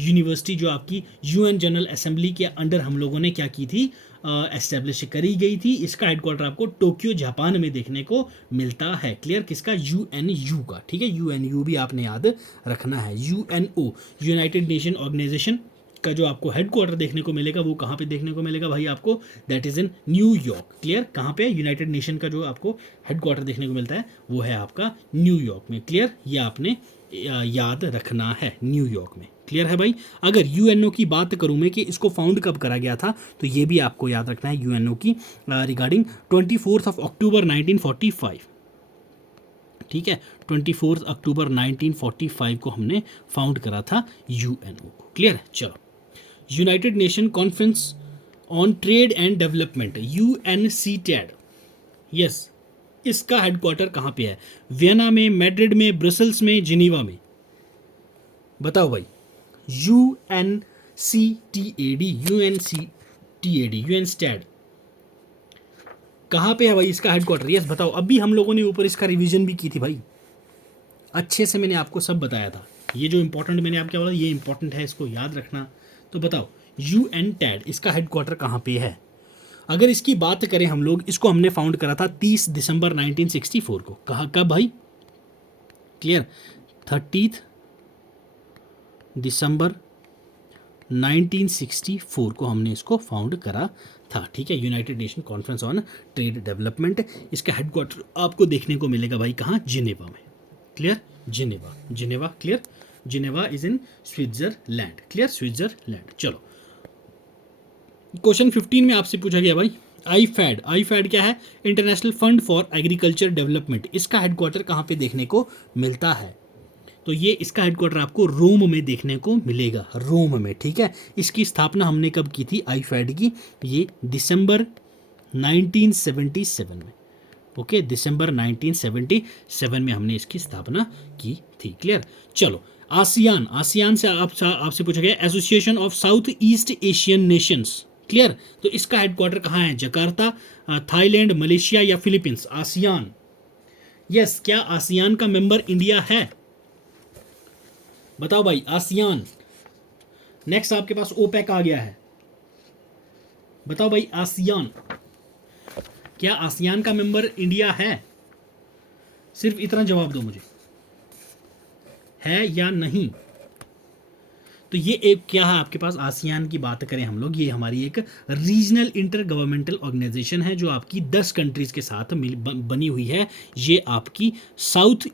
university, जो आपकी UN जनरल असेंबली के अंडर हम लोगों ने क्या की थी, एस्टेब्लिश करी गई थी। इसका हेडक्वार्टर आपको टोक्यो जापान में देखने को मिलता है। क्लियर, किसका? UNU का, ठीक है, UNU भी आपने याद रखना है। UNO, यूनाइटेड नेशन ऑर्गेनाइजेशन का जो आपको हेडक्वार्टर देखने को मिलेगा वो कहाँ पे देखने को मिलेगा भाई आपको? That is in New York. Clear, कहाँ पे? यूनाइटेड नेशन का जो आपको हेडक्वार्टर देखने को मिलता है वो है आपका न्यूयॉर्क में। क्लियर, ये आपने याद रखना है, न्यूयॉर्क में। क्लियर है भाई। अगर UNO की बात करूं मैं कि इसको फाउंड कब करा गया था, तो ये भी आपको याद रखना है UNO की रिगार्डिंग 24 अक्टूबर 1945, ठीक है, 24 अक्टूबर 1945 को हमने फाउंड करा था UNO को। क्लियर है। चलो, United Nation conference on trade and development, UNCTAD, yes, इसका हेडक्वार्टर कहाँ पे है? वियना में, मैड्रिड में, ब्रसल्स में, जिनीवा में? बताओ भाई। UNCTAD कहाँ पे है भाई इसका हेडक्वार्टर? यस बताओ। अभी हम लोगों ने ऊपर इसका रिवीजन भी की थी भाई, अच्छे से मैंने आपको सब बताया था। ये जो इंपॉर्टेंट मैंने आपको बोला, ये इंपॉर्टेंट है, इसको याद रखना। तो बताओ, UNTAD इसका हेडक्वार्टर कहाँ पे है? अगर इसकी बात करें हम लोग, इसको हमने फाउंड करा था 30 दिसंबर 1964 को। कहाँ, कब भाई? क्लियर, 30 दिसंबर 1964 को हमने इसको फाउंड करा था, ठीक है, United Nation conference on trade development. इसका हेडक्वार्टर आपको देखने को मिलेगा भाई कहाँ? जिनेवा में। Clear, Geneva, clear, Geneva is in Switzerland. Clear, Switzerland. चलो, क्वेश्चन 15 में आपसे पूछा गया भाई, IFAD क्या है? International fund for agriculture development. इसका हेडक्वार्टर कहाँ पे देखने को मिलता है? तो ये इसका हेडक्वार्टर आपको रोम में देखने को मिलेगा, रोम में, ठीक है। इसकी स्थापना हमने कब की थी IFAD की? ये दिसंबर 1977 में, ओके, दिसंबर 1977 में हमने इसकी स्थापना की थी। क्लियर। चलो, आसियान से आपसे पूछा गया, association of south east Asian Nations. Clear, तो इसका हेडक्वार्टर कहाँ है? जकार्ता, थाईलैंड, मलेशिया या फिलीपींस? आसियान, यस, क्या आसियान का मेंबर इंडिया है? बताओ भाई, आसियान। नेक्स्ट आपके पास ओपेक आ गया है, बताओ भाई, आसियान, क्या आसियान का मेंबर इंडिया है? सिर्फ इतना जवाब दो मुझे, है या नहीं। तो ये एक क्या है आपके पास? आसियान की बात करें हम लोग, ये हमारी एक रीजनल इंटर गवर्नमेंटल ऑर्गेनाइजेशन है जो आपकी 10 कंट्रीज के साथ बनी हुई है। ये आपकी साउथ,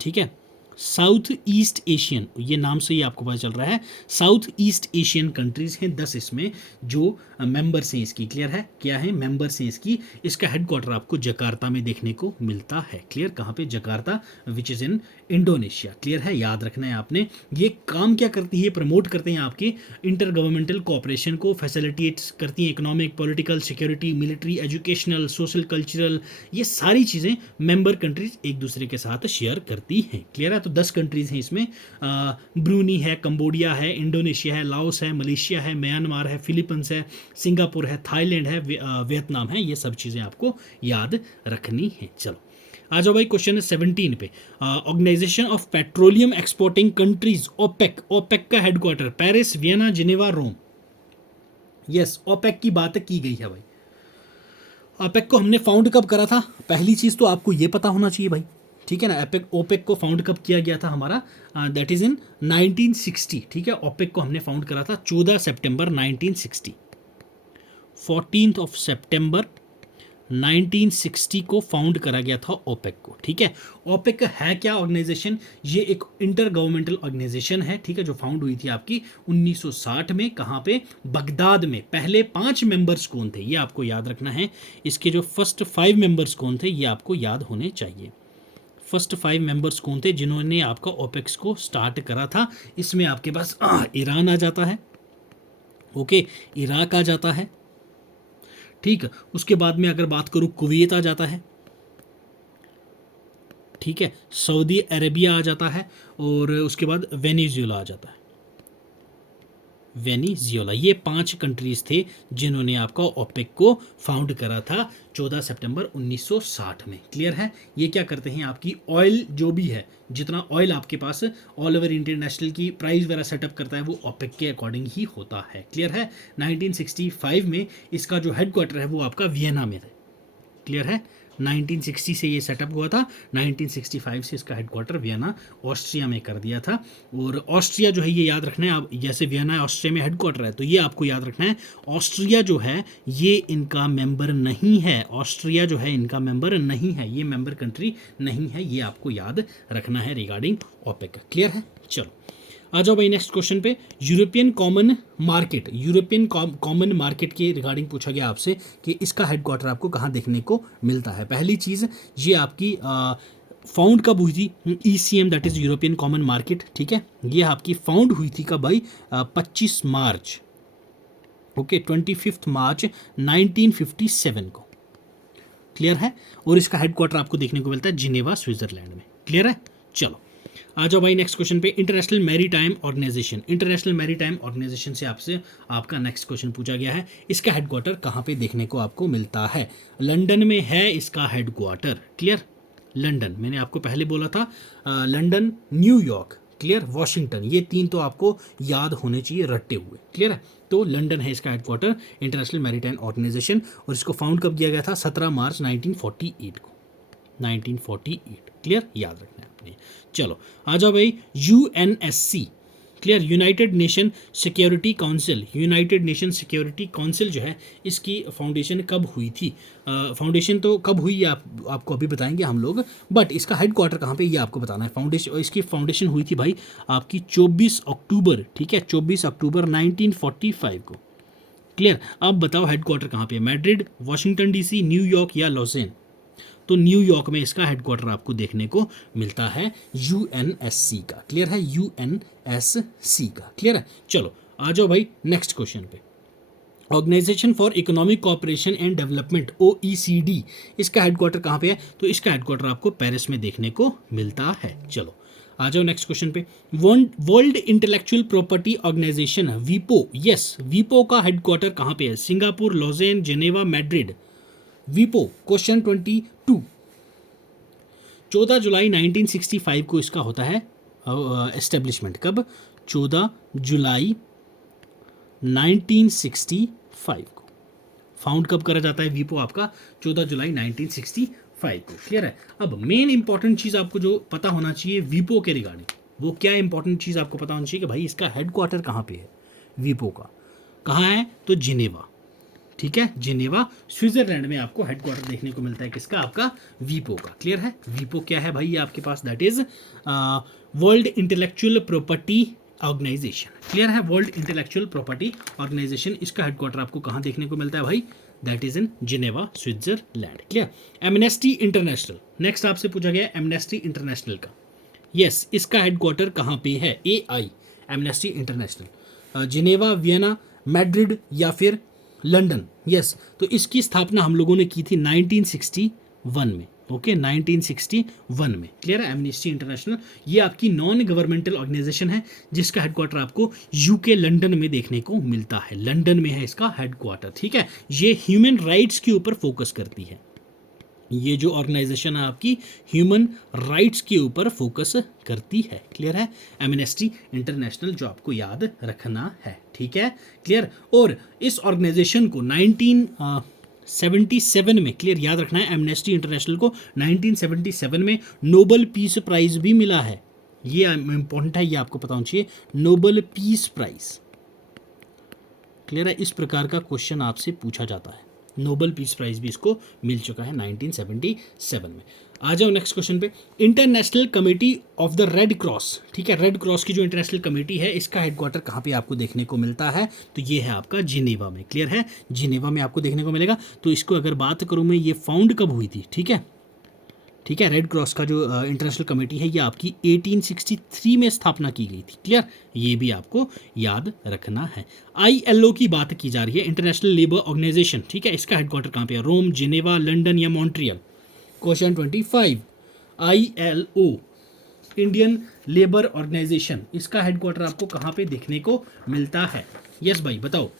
ठीक है, साउथ ईस्ट एशियन, ये नाम से ही आपको पता चल रहा है, साउथ ईस्ट एशियन कंट्रीज हैं 10 इसमें जो मेंबर्स हैं इसकी। क्लियर है, क्या है? मेंबर्स हैं इसकी। इसका हेडक्वार्टर आपको जकार्ता में देखने को मिलता है। क्लियर, कहाँ पे? Jakarta, which is in Indonesia. Clear है, याद रखना है आपने। ये काम क्या करती है, प्रमोट करते हैं आपके इंटर गवर्नमेंटल कोऑपरेशन को, फैसिलिटेट्स करती हैं economic, political, security, military, educational, social, cultural, ये सारी चीज़ें मेंबर कंट्रीज एक दूसरे के साथ शेयर करती हैं। क्लियर है, तो 10 कंट्रीज़ हैं इसमें। ब्रूनी है, कंबोडिया है, इंडोनेशिया है, लाओस है, मलेशिया है, म्यांमार है, फिलीपींस है, सिंगापुर है, थाईलैंड है, वियतनाम है। ये सब चीज़ें आपको याद रखनी है। चलो आ जाओ भाई क्वेश्चन 17 पे। Organisation of Petroleum Exporting Countries, OPEC. OPEC का headquarter Paris, Vienna, Geneva, Rome. Yes, OPEC की बात की गई है भाई। ओपेक को हमने फाउंड कब करा था? पहली चीज़ तो आपको ये पता होना चाहिए भाई, ठीक है ना। ओपेक को फाउंड कब किया गया था हमारा? That is in 1960। ठीक है, ओपेक को हमने फाउंड करा था 14 सितंबर 1960। 14 ऑफ सितंबर 1960 को फाउंड करा गया था ओपेक को। ठीक है, ओपेक है क्या ऑर्गेनाइजेशन? ये एक इंटर गवर्नमेंटल ऑर्गेनाइजेशन है, ठीक है, जो फाउंड हुई थी आपकी 1960 में। कहाँ पे? बगदाद में। पहले 5 मेंबर्स कौन थे ये आपको याद रखना है। इसके जो फर्स्ट 5 मेंबर्स कौन थे ये आपको याद होने चाहिए। फर्स्ट 5 मेंबर्स कौन थे जिन्होंने आपका ओपेक्स को स्टार्ट करा था? इसमें आपके पास ईरान आ जाता है, ओके, इराक आ जाता है, ठीक। उसके बाद में अगर बात करूँ कुवैत आ जाता है, ठीक है, सऊदी अरेबिया आ जाता है, और उसके बाद वेनेजुएला आ जाता है। वेनेजुएला, ये 5 कंट्रीज थे जिन्होंने आपका ओपेक को फाउंड करा था 14 सितंबर 1960 में। क्लियर है, ये क्या करते हैं आपकी ऑयल जो भी है, जितना ऑयल आपके पास ऑल ओवर इंटरनेशनल की प्राइस वगैरह सेटअप करता है वो ओपेक के अकॉर्डिंग ही होता है। क्लियर है, 1965 में इसका जो हेडक्वार्टर है वो आपका वियना में है। क्लियर है, 1960 से ये सेटअप हुआ था, 1965 से इसका हेडक्वार्टर वियना ऑस्ट्रिया में कर दिया था। और ऑस्ट्रिया जो है ये याद रखना है आप, जैसे वियना ऑस्ट्रिया में हेडक्वार्टर है तो ये आपको याद रखना है ऑस्ट्रिया जो है ये इनका मेंबर नहीं है। ऑस्ट्रिया जो है इनका मेंबर नहीं है, ये मेंबर कंट्री नहीं है, ये आपको याद रखना है रिगार्डिंग ओपेक। क्लियर है, चलो आ जाओ भाई नेक्स्ट क्वेश्चन पे। European common market, European common market के रिगार्डिंग पूछा गया आपसे कि इसका हेडक्वार्टर आपको कहाँ देखने को मिलता है। पहली चीज़ ये आपकी फाउंड कब हुई थी? ECM that is European common market, ठीक है, ये आपकी फाउंड हुई थी कब भाई? 25 मार्च, ओके, 25 मार्च 1957 को। क्लियर है, और इसका हेडक्वार्टर आपको देखने को मिलता है जिनेवा, स्विट्जरलैंड में। क्लियर है, चलो आ जाओ भाई नेक्स्ट क्वेश्चन पे। International Maritime Organisation, International Maritime Organisation से आपसे आपका नेक्स्ट क्वेश्चन पूछा गया है, इसका हेडक्वार्टर कहाँ पे देखने को आपको मिलता है? लंदन में है इसका हेडक्वार्टर। क्लियर, लंदन, मैंने आपको पहले बोला था लंदन, न्यूयॉर्क, क्लियर, वॉशिंगटन, ये 3 तो आपको याद होने चाहिए रट्टे हुए। क्लियर है, तो लंदन है इसका हेडक्वार्टर इंटरनेशनल मैरीटाइम ऑर्गेनाइजेशन, और इसको फाउंड कब किया गया था? 17 मार्च 1948 को, 1948। क्लियर, याद रखना है आपने। चलो आ जाओ भाई UNSC, clear, United nation security council. United nation security council जो है इसकी फाउंडेशन कब हुई थी? फाउंडेशन तो कब हुई ये आपको अभी बताएंगे हम लोग, बट इसका हेडक्वार्टर कहाँ पे ये आपको बताना है। फाउंडेशन, इसकी फाउंडेशन हुई थी भाई आपकी 24 अक्टूबर, ठीक है, 24 अक्टूबर 1945 को। क्लियर, अब बताओ हेडक्वार्टर कहाँ पे? मैड्रिड, वाशिंगटन DC, न्यूयॉर्क या लॉसेन? तो न्यूयॉर्क में इसका हेडक्वार्टर आपको देखने को मिलता है UNSC का। क्लियर है, UNSC का। क्लियर है, चलो आ जाओ भाई नेक्स्ट क्वेश्चन पे। Organisation for Economic Cooperation and Development, OECD, इसका हेडक्वार्टर कहाँ पे है? तो इसका हेडक्वार्टर आपको पेरिस में देखने को मिलता है। चलो आ जाओ नेक्स्ट क्वेश्चन पे। वर्ल्ड इंटेलेक्चुअल प्रॉपर्टी ऑर्गेनाइजेशन, वीपो, यस, वीपो का हेडक्वार्टर कहाँ पे है? Singapore, Lausanne, Geneva, Madrid? वीपो, क्वेश्चन 22। 14 जुलाई 1965 को इसका होता है एस्टेब्लिशमेंट। कब? 14 जुलाई 1965 को फाउंड कब करा जाता है वीपो आपका? 14 जुलाई 1965 को। क्लियर है, अब मेन इंपॉर्टेंट चीज़ आपको जो पता होना चाहिए वीपो के रिगार्डिंग, वो क्या इंपॉर्टेंट चीज़ आपको पता होनी चाहिए कि भाई इसका हेडक्वार्टर कहाँ पे है वीपो का? कहाँ है? तो जिनेवा, ठीक है, जिनेवा, स्विट्जरलैंड में आपको हेडक्वार्टर देखने को मिलता है किसका? आपका वीपो का। क्लियर है, वीपो क्या है भाई ये आपके पास? That is World Intellectual Property Organization. Clear है, वर्ल्ड इंटेलेक्चुअल प्रॉपर्टी ऑर्गेनाइजेशन, इसका हेडक्वार्टर आपको कहाँ देखने को मिलता है भाई? That is in Geneva, Switzerland. Clear, Amnesty International, next आपसे पूछा गया एमनेस्टी इंटरनेशनल का, यस, इसका हेडक्वार्टर कहाँ पे है? AI, Amnesty International, Geneva, Vienna, Madrid या फिर लंदन। यस, तो इसकी स्थापना हम लोगों ने की थी 1961 में। ओके, 1961 में। क्लियर है? एमनेस्टी इंटरनेशनल ये आपकी नॉन गवर्नमेंटल ऑर्गेनाइजेशन है जिसका हेडक्वार्टर आपको यूके लंदन में देखने को मिलता है। लंदन में है इसका हेडक्वार्टर। ठीक है, ये ह्यूमन राइट्स के ऊपर फोकस करती है। ये जो ऑर्गेनाइजेशन है आपकी ह्यूमन राइट्स के ऊपर फोकस करती है। क्लियर है? एमनेस्टी इंटरनेशनल जो आपको याद रखना है। ठीक है, क्लियर। और इस ऑर्गेनाइजेशन को 1977 में, क्लियर याद रखना है, एमनेस्टी इंटरनेशनल को 1977 में नोबल पीस प्राइज भी मिला है। ये इंपॉर्टेंट है, ये आपको पता होना चाहिए, नोबल पीस प्राइज। क्लियर है? इस प्रकार का क्वेश्चन आपसे पूछा जाता है। नोबल पीस प्राइज भी इसको मिल चुका है 1977 में। आ जाओ नेक्स्ट क्वेश्चन पे। International committee of the red cross, ठीक है, रेड क्रॉस की जो इंटरनेशनल कमेटी है इसका हेडक्वार्टर कहाँ पे आपको देखने को मिलता है? तो ये है आपका जिनेवा में। क्लियर है? जिनेवा में आपको देखने को मिलेगा। तो इसको अगर बात करूँ मैं, ये फाउंड कब हुई थी? ठीक है, ठीक है, रेड क्रॉस का जो इंटरनेशनल कमेटी है ये आपकी 1863 में स्थापना की गई थी। क्लियर, ये भी आपको याद रखना है। ILO की बात की जा रही है, इंटरनेशनल लेबर ऑर्गेनाइजेशन। ठीक है, इसका हेडक्वार्टर कहाँ पे है? रोम, जिनेवा, लंदन या Montreal? Question 25, ILO Indian Labour Organisation, इसका हेडक्वार्टर आपको कहाँ पे देखने को मिलता है? यस भाई बताओ।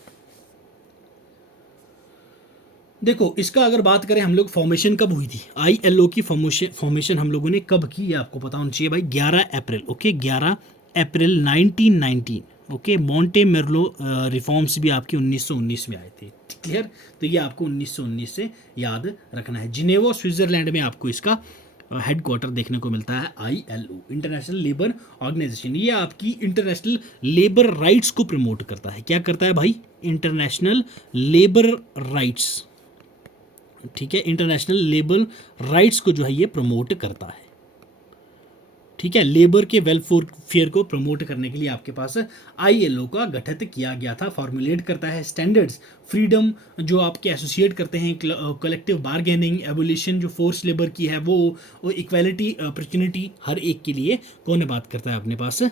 देखो, इसका अगर बात करें हम लोग, फॉर्मेशन कब हुई थी? ILO की फॉर्मेशन हम लोगों ने कब की, ये आपको पता होना चाहिए भाई। 11 अप्रैल। ओके, 11 अप्रैल 1919। ओके, मॉन्टे मेर्लो रिफॉर्म्स भी आपके 1919 में आए थे। क्लियर, तो ये आपको 1919 से याद रखना है। जिनेवा स्विट्जरलैंड में आपको इसका हेडक्वार्टर देखने को मिलता है। ILO इंटरनेशनल लेबर ऑर्गेनाइजेशन, ये आपकी इंटरनेशनल लेबर राइट्स को प्रमोट करता है। क्या करता है भाई? International labour rights. ठीक है, इंटरनेशनल लेबर राइट्स को जो है ये प्रमोट करता है। ठीक है, लेबर के वेलफेयर को प्रमोट करने के लिए आपके पास ILO का गठित किया गया था। फॉर्मुलेट करता है स्टैंडर्ड्स, फ्रीडम जो आपके एसोसिएट करते हैं, कलेक्टिव बार्गेनिंग, एबोलिशन जो फोर्स लेबर की है वो इक्वालिटी, अपॉर्चुनिटी हर एक के लिए कौन बात करता है अपने पास?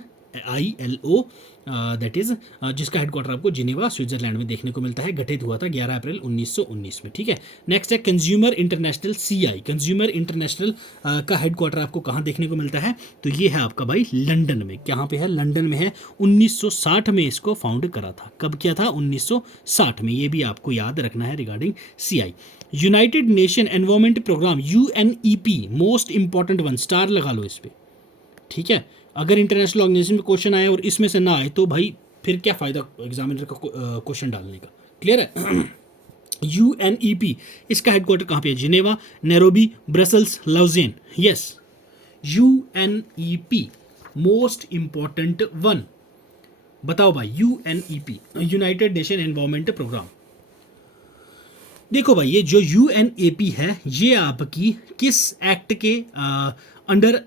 ILO, दैट इज जिसका हेडक्वार्टर आपको जिनेवा स्विट्जरलैंड में देखने को मिलता है। गठित हुआ था 11 अप्रैल 1919 में। ठीक है, नेक्स्ट है consumer international, CI consumer international का हेडक्वार्टर आपको कहाँ देखने को मिलता है? तो ये है आपका भाई लंदन में। कहाँ पे है? लंदन में है। 1960 में इसको फाउंड करा था। कब किया था? 1960 में। ये भी आपको याद रखना है regarding CI। United Nation Environment Programme, UNEP, most important one, star लगा लो इस पर। ठीक है, अगर इंटरनेशनल ऑर्गेनाइजेशन में क्वेश्चन आए और इसमें से ना आए तो भाई फिर क्या फ़ायदा एग्जामिनर का क्वेश्चन डालने का? क्लियर है? UNEP इसका हेडक्वार्टर कहाँ पे है? Geneva, Nairobi, Brussels, Lausanne. Yes, UNEP most important one. बताओ भाई, UNEP United Nation Environment Programme. देखो भाई, ये जो UNEP है ये आपकी किस एक्ट के अंडर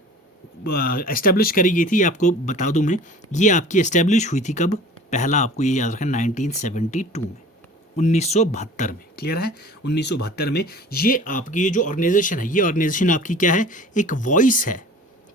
एस्टेब्लिश करी गई थी? आपको बता दूं मैं, ये आपकी एस्टेब्लिश हुई थी कब? पहला आपको ये याद रखना, 1972 में, 1972 में। क्लियर है? 1972 में ये आपकी ये जो ऑर्गेनाइजेशन है, ये ऑर्गेनाइजेशन आपकी क्या है? एक वॉइस है।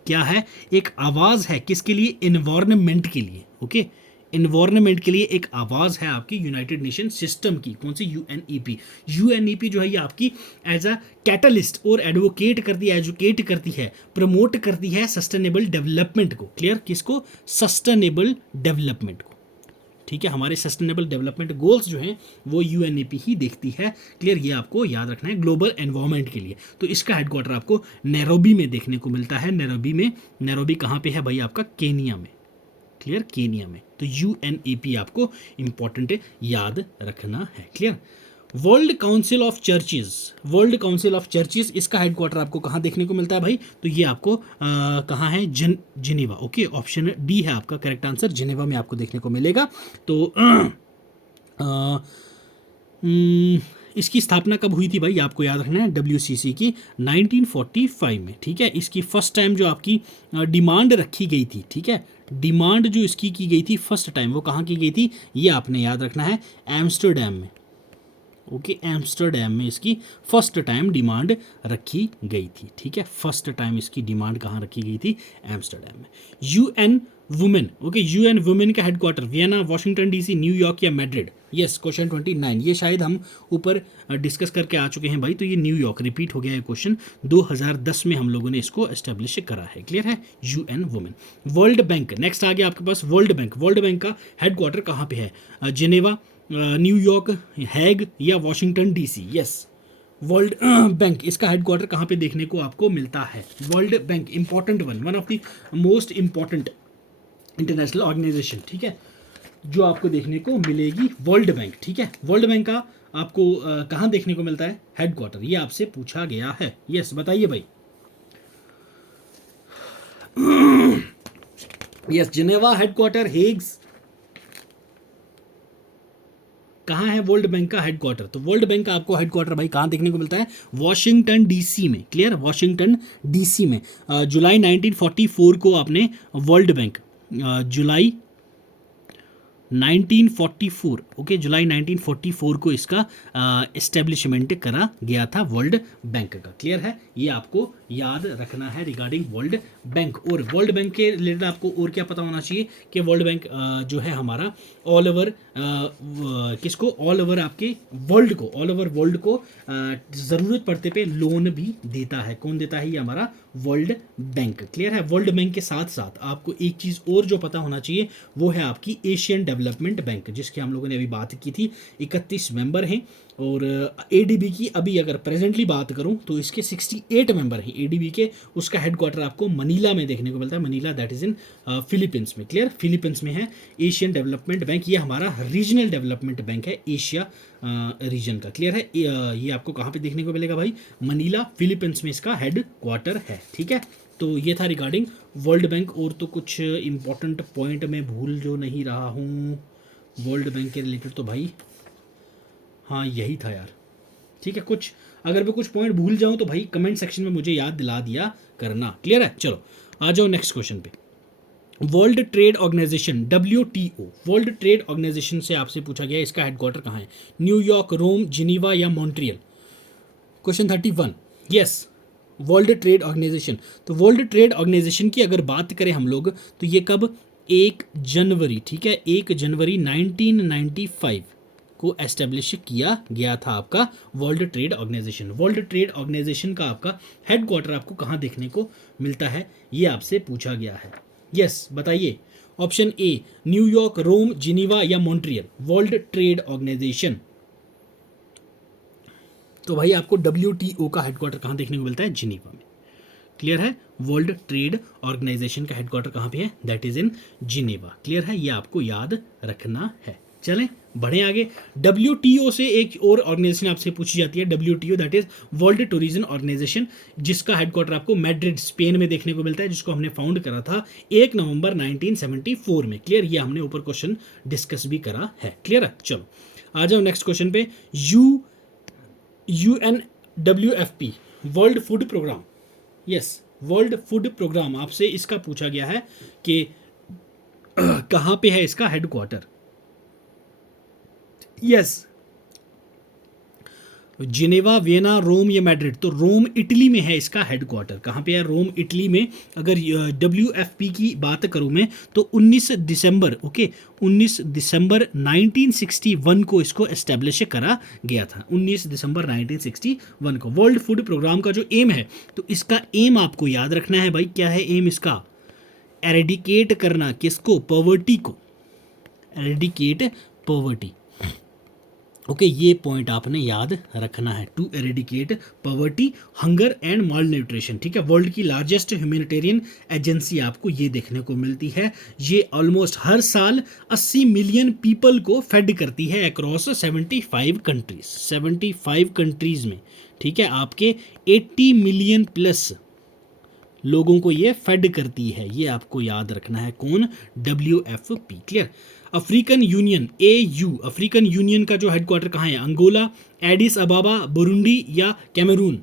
क्या है? एक आवाज़ है। किसके लिए? एनवायरनमेंट के लिए। ओके, एनवायरनमेंट के लिए एक आवाज़ है आपकी यूनाइटेड नेशन सिस्टम की। कौन सी? UNEP। UNEP जो है ये आपकी एज अ कैटलिस्ट और एडवोकेट करती है, एजुकेट करती है, प्रमोट करती है सस्टेनेबल डेवलपमेंट को। क्लियर? किसको? सस्टेनेबल डेवलपमेंट को। ठीक है, हमारे सस्टेनेबल डेवलपमेंट गोल्स जो हैं वो UNEP ही देखती है। क्लियर, ये आपको याद रखना है ग्लोबल एनवायरनमेंट के लिए। तो इसका हेडक्वार्टर आपको नैरोबी में देखने को मिलता है। नैरोबी में, नैरोबी कहाँ पे है भाई? आपका केनिया में। क्लियर, केनिया में। तो UNEP आपको इंपॉर्टेंट याद रखना है। Clear, world council of churches, world council of churches इसका हेडक्वार्टर आपको कहाँ देखने को मिलता है भाई? तो ये आपको कहाँ है? जिनेवा। ओके, ऑप्शन D है आपका करेक्ट आंसर, जिनेवा में आपको देखने को मिलेगा। तो इसकी स्थापना कब हुई थी भाई? आपको याद रखना है WCC की 1945 में। ठीक है, इसकी फर्स्ट टाइम जो आपकी डिमांड रखी गई थी, ठीक है, डिमांड जो इसकी की गई थी फर्स्ट टाइम, वो कहाँ की गई थी? ये आपने याद रखना है, एम्स्टर्डम में। ओके, एम्स्टर्डम में इसकी फर्स्ट टाइम डिमांड रखी गई थी। ठीक है, फर्स्ट टाइम इसकी डिमांड कहाँ रखी गई थी? एम्स्टर्डम में। UN Women, okay, UN Women का headquarter Vienna, Washington DC, New York या मैड्रिड? यस, क्वेश्चन 29, ये शायद हम ऊपर डिस्कस करके आ चुके हैं भाई, तो ये न्यूयॉर्क, रिपीट हो गया है क्वेश्चन। 2010 में हम लोगों ने इसको एस्टेब्लिश करा है। क्लियर है? UN Women. World Bank, next आ गया आपके पास वर्ल्ड बैंक। वर्ल्ड बैंक का हेडक्वार्टर कहाँ पे है? जेनेवा, न्यूयॉर्क, हैग या Washington DC? Yes, World Bank, इसका हेडक्वार्टर कहाँ पे देखने को आपको मिलता है? World Bank, important one of the most important international organisation, ठीक है, जो आपको देखने को मिलेगी वर्ल्ड बैंक। ठीक है, वर्ल्ड बैंक का आपको कहाँ देखने को मिलता है हेडक्वार्टर? ये आपसे पूछा गया है। यस, बताइए भाई। यस, जिनेवा हेडक्वार्टर, हेग्स, कहाँ है वर्ल्ड बैंक का हेडक्वार्टर? तो वर्ल्ड बैंक का आपको हेडक्वार्टर भाई कहाँ देखने को मिलता है? वॉशिंगटन डीसी में। क्लियर? वॉशिंगटन डीसी में। जुलाई 1944 को आपने वर्ल्ड बैंक, जुलाई 1944, ओके, जुलाई 1944 को इसका एस्टेब्लिशमेंट करा गया था वर्ल्ड बैंक का। क्लियर है? ये आपको याद रखना है रिगार्डिंग वर्ल्ड बैंक। और वर्ल्ड बैंक के रिलेटेड आपको और क्या पता होना चाहिए कि वर्ल्ड बैंक जो है हमारा ऑल ओवर किसको, ऑल ओवर आपके वर्ल्ड को, ऑल ओवर वर्ल्ड को ज़रूरत पड़ते पे लोन भी देता है। कौन देता है? ये हमारा वर्ल्ड बैंक। क्लियर है? वर्ल्ड बैंक के साथ साथ आपको एक चीज़ और जो पता होना चाहिए वो है आपकी एशियन डेवलपमेंट बैंक, जिसकी हम लोगों ने अभी बात की थी। 31 मेंबर हैं। और एडीबी की अभी अगर प्रेजेंटली बात करूं तो इसके 68 मेंबर हैं एडीबी के। उसका हेडक्वार्टर आपको मनीला में देखने को मिलता है। Manila, that is in Philippines में। क्लियर? फिलीपींस में है एशियन डेवलपमेंट बैंक। ये हमारा रीजनल डेवलपमेंट बैंक है एशिया रीजन का। क्लियर है? ये आपको कहाँ पे देखने को मिलेगा भाई? मनीला, फिलीपींस में इसका हेडक्वार्टर है। ठीक है, तो ये था रिगार्डिंग वर्ल्ड बैंक। और तो कुछ इंपॉर्टेंट पॉइंट मैं भूल जो नहीं रहा हूँ वर्ल्ड बैंक के रिलेटेड तो भाई, हाँ यही था यार। ठीक है, कुछ अगर मैं कुछ पॉइंट भूल जाऊं तो भाई कमेंट सेक्शन में मुझे याद दिला दिया करना। क्लियर है? चलो आ जाओ नेक्स्ट क्वेश्चन पे। World trade Organisation, WTO, World trade Organisation से आपसे पूछा गया इसका हेडक्वार्टर कहाँ है? न्यूयॉर्क, रोम, जिनीवा या Montreal? Question 31, yes, World trade Organisation. तो वर्ल्ड ट्रेड ऑर्गेनाइजेशन की अगर बात करें हम लोग तो ये कब? 1 जनवरी, ठीक है, 1 जनवरी 1995 को एस्टेब्लिश किया गया था आपका World trade organisation. World trade Organisation का आपका हेडक्वार्टर आपको कहाँ देखने को मिलता है? ये आपसे पूछा गया है। यस, बताइए। Option A New York, Rome, Geneva या मॉन्ट्रियल? World trade Organisation. तो भाई आपको WTO का हेडक्वार्टर कहाँ देखने को मिलता है? जिनीवा में। क्लियर है? वर्ल्ड ट्रेड ऑर्गेनाइजेशन का हेडक्वार्टर कहाँ पे है? That is in Geneva. Clear है? ये आपको याद रखना है। चलें बढ़े आगे। WTO से एक और ऑर्गेनाइजेशन आपसे पूछी जाती है, WTO, that is World Tourism Organisation, जिसका हेडक्वार्टर आपको मैड्रिड, स्पेन में देखने को मिलता है, जिसको हमने फाउंड करा था 1 नवंबर 1974 में। क्लियर? ये हमने ऊपर क्वेश्चन डिस्कस भी करा है। क्लियर है? चलो आ जाओ नेक्स्ट क्वेश्चन पे। UNWFP, World Food Programme. Yes, World Food Programme, आपसे इसका पूछा गया है कि कहां पे है इसका हेडक्वार्टर? यस, जिनेवा, वियना, रोम या मैड्रिड? तो रोम इटली में है इसका हेडक्वार्टर। कहां पे है? रोम इटली में। अगर WFP की बात करूं मैं तो 19 दिसंबर, ओके, 19 दिसंबर 1961 को इसको एस्टेब्लिश करा गया था। 19 दिसंबर 1961 को। वर्ल्ड फूड प्रोग्राम का जो एम है, तो इसका एम आपको याद रखना है भाई। क्या है एम इसका? एरेडिकेट करना किसको? पॉवर्टी को। Eradicate poverty. ओके, ये पॉइंट आपने याद रखना है। To eradicate poverty, hunger and malnutrition. ठीक है, वर्ल्ड की लार्जेस्ट ह्यूमैनिटेरियन एजेंसी आपको ये देखने को मिलती है। ये ऑलमोस्ट हर साल 80 मिलियन पीपल को फेड करती है अक्रॉस 75 कंट्रीज। 75 कंट्रीज में, ठीक है, आपके 80 मिलियन प्लस लोगों को ये फेड करती है। ये आपको याद रखना है। कौन? WFP। Clear? African Union, AU, African Union का जो हेडक्वार्टर कहाँ है? अंगोला, एडिस अबाबा, बुरुंडी या Cameroon?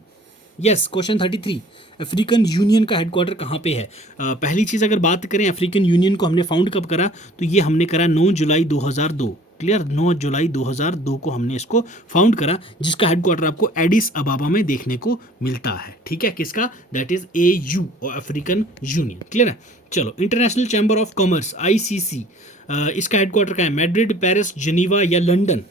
Yes, question 33, African Union का हेडक्वार्टर कहाँ पे है? पहली चीज़ अगर बात करें अफ्रीकन यूनियन को हमने फाउंड कब करा, तो ये हमने करा 9 जुलाई 2002। क्लियर, 9 जुलाई 2002 को हमने इसको फाउंड करा, जिसका हेडक्वार्टर आपको एडिस अबाबा में देखने को मिलता है। ठीक है, किसका? दैट इज AU और अफ्रीकन यूनियन। क्लियर है। चलो, international chamber of commerce ICC, इसका हेडक्वार्टर कहाँ है? मैड्रिड, पेरिस, जिनीवा या लंदन?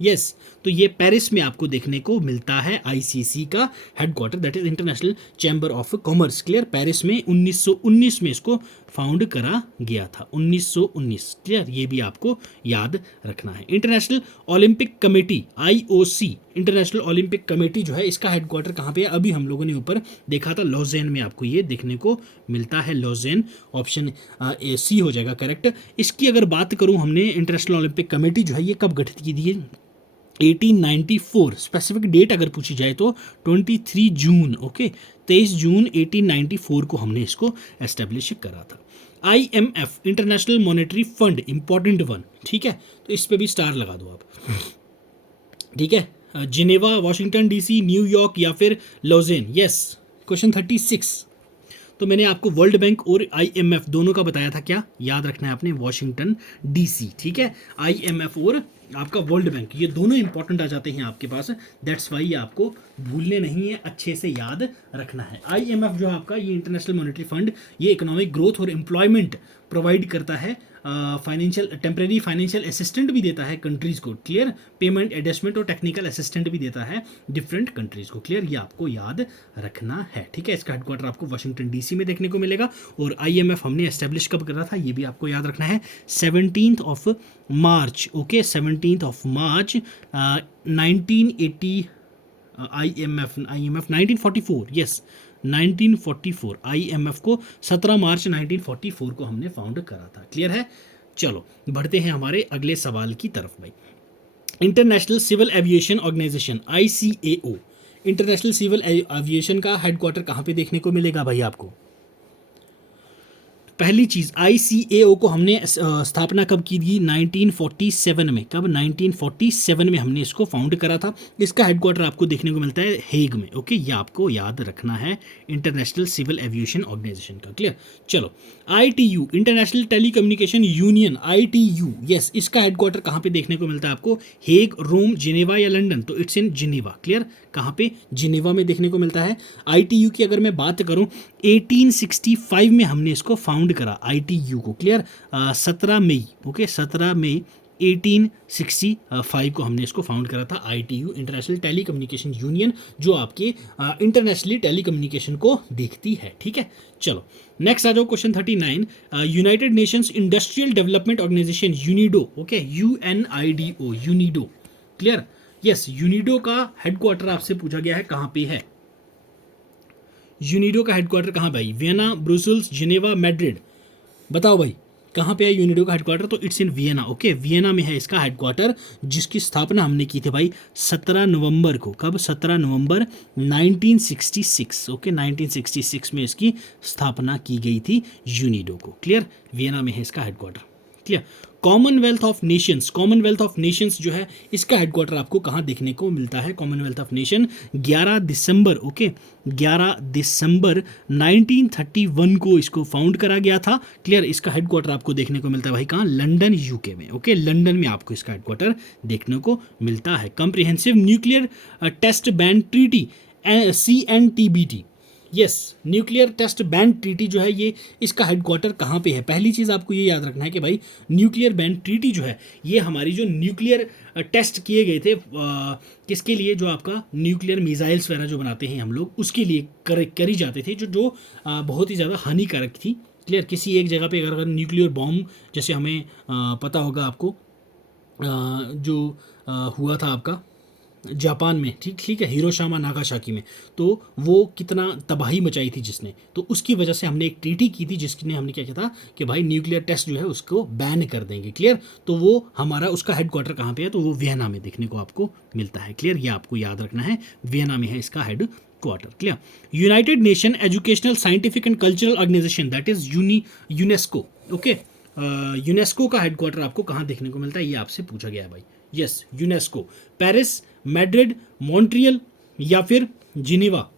यस, तो ये पेरिस में आपको देखने को मिलता है ICC का headquarter, that is international chamber of commerce. Clear, Paris में 1919 में इसको फाउंड करा गया था, 1919। क्लियर, ये भी आपको याद रखना है। International Olympic committee IOC, international Olympic committee जो है, इसका हेडक्वार्टर कहाँ पे है? अभी हम लोगों ने ऊपर देखा था, लॉजेन में आपको ये देखने को मिलता है, लॉजेन। ऑप्शन C हो जाएगा करेक्ट। इसकी अगर बात करूं, हमने इंटरनेशनल ओलंपिक कमेटी जो है ये कब गठित की थी? 1894। स्पेसिफिक डेट अगर पूछी जाए तो 23 जून, ओके, 23 जून 1894 को हमने इसको एस्टेब्लिश करा था। IMF, international monetary fund, important one. ठीक है, तो इस पे भी स्टार लगा दो आप। ठीक है, जिनेवा, वाशिंगटन DC, न्यूयॉर्क या फिर लॉजेन? यस। क्वेश्चन 36, तो मैंने आपको वर्ल्ड बैंक और IMF दोनों का बताया था, क्या याद रखना है आपने? Washington DC। ठीक है, IMF और आपका वर्ल्ड बैंक, ये दोनों इंपॉर्टेंट आ जाते हैं आपके पास, दैट्स वाई ये आपको भूलने नहीं है, अच्छे से याद रखना है। IMF जो है आपका, ये इंटरनेशनल मॉनेटरी फंड, ये इकोनॉमिक ग्रोथ और एम्प्लॉयमेंट प्रोवाइड करता है, फाइनेंशियल टेम्परेरी फाइनेंशियल असिस्टेंट भी देता है कंट्रीज को। क्लियर, पेमेंट एडजस्टमेंट और टेक्निकल असिस्टेंट भी देता है डिफरेंट कंट्रीज को। क्लियर, ये आपको याद रखना है। ठीक है, इसका हेडक्वार्टर आपको वाशिंगटन DC में देखने को मिलेगा। और IMF हमने एस्टेब्लिश कब करा था, ये भी आपको याद रखना है, 17 मार्च। ओके, 17 मार्च 1980। IMF 1944, yes 1944। IMF को 17 मार्च 1944 को हमने फाउंड करा था। क्लियर है। चलो, बढ़ते हैं हमारे अगले सवाल की तरफ भाई। International Civil Aviation Organisation ICAO, International Civil Aviation का हेडक्वार्टर कहाँ पे देखने को मिलेगा भाई आपको? पहली चीज, ICAO को हमने स्थापना कब की थी? 1947 में। कब? 1947 में हमने इसको फाउंड करा था। इसका हेडक्वार्टर आपको देखने को मिलता है हेग में। ओके, ये आपको याद रखना है, इंटरनेशनल सिविल एविएशन ऑर्गेनाइजेशन का। क्लियर। चलो, ITU, international telecommunication union, ITU, yes, इसका हेडक्वार्टर कहाँ पे देखने को मिलता है आपको? हेग, रोम, जिनेवा या लंदन? तो इट्स इन जिनेवा। क्लियर, कहाँ पे? जिनेवा में देखने को मिलता है। ITU की अगर मैं बात करूं, 1865 में हमने इसको फाउंड करा ITU को। क्लियर, 17 मई, ओके, 17 मई 1865 को हमने इसको फाउंड करा था, ITU, इंटरनेशनल टेलीकम्युनिकेशन यूनियन, जो आपके इंटरनेशनली टेलीकम्युनिकेशन को देखती है। ठीक है, चलो नेक्स्ट आ जाओ, question 39। United Nations industrial development Organisation, UNIDO, okay, UNIDO, UNIDO. Clear, yes, UNIDO का हेडक्वार्टर आपसे पूछा गया है, कहाँ पे है? यूनिडो का हेडक्वार्टर कहाँ भाई? Vienna, Brussels, Geneva, Madrid? बताओ भाई, कहाँ पे है यूनिडो का हेडक्वार्टर? तो it's in Vienna. Okay, Vienna में है इसका हेडक्वार्टर, जिसकी स्थापना हमने की थी भाई 17 नवंबर को। कब? 17 नवंबर 1966। ओके, 1966 में इसकी स्थापना की गई थी यूनिडो को। क्लियर, वियना में है इसका headquarter. Clear. Commonwealth of Nations, Commonwealth of Nations जो है, इसका हेडक्वार्टर आपको कहाँ देखने को मिलता है? Commonwealth of nation, 11 December, okay, 11 दिसंबर 1931 को इसको फाउंड करा गया था। क्लियर, इसका हेडक्वार्टर आपको देखने को मिलता है भाई कहाँ? लंदन, UK में। ओके, लंदन में आपको इसका हेडक्वार्टर देखने को मिलता है। Comprehensive Nuclear Test Ban Treaty, CNTBT, yes, Nuclear Test Ban Treaty जो है, ये इसका हेडक्वार्टर कहाँ पे है? पहली चीज़ आपको ये याद रखना है कि भाई न्यूक्लियर बैन ट्रीटी जो है, ये हमारी जो न्यूक्लियर टेस्ट किए गए थे, किसके लिए? जो आपका न्यूक्लियर मिसाइल्स वगैरह जो बनाते हैं हम लोग, उसके लिए करी जाते थे, जो बहुत ही ज़्यादा हानिकारक थी। क्लियर, किसी एक जगह पे अगर न्यूक्लियर बॉम्ब, जैसे हमें पता होगा आपको, जो हुआ था आपका जापान में, ठीक है, हिरोशिमा नागासाकी में, तो वो कितना तबाही मचाई थी जिसने, तो उसकी वजह से हमने एक ट्रीटी की थी, जिसने हमने क्या किया था कि भाई न्यूक्लियर टेस्ट जो है उसको बैन कर देंगे। क्लियर, तो वो हमारा उसका हेडक्वार्टर कहाँ पे है? तो वो वियना में देखने को आपको मिलता है। क्लियर, ये आपको याद रखना है, वियना में है इसका headquarter. Clear. United Nation Educational, Scientific and Cultural Organisation, that is UNESCO. Okay, UNESCO का हेडक्वार्टर आपको कहाँ देखने को मिलता है? ये आपसे पूछा गया है भाई। Yes, UNESCO, Paris, Madrid, Montreal या फिर जिनेवा?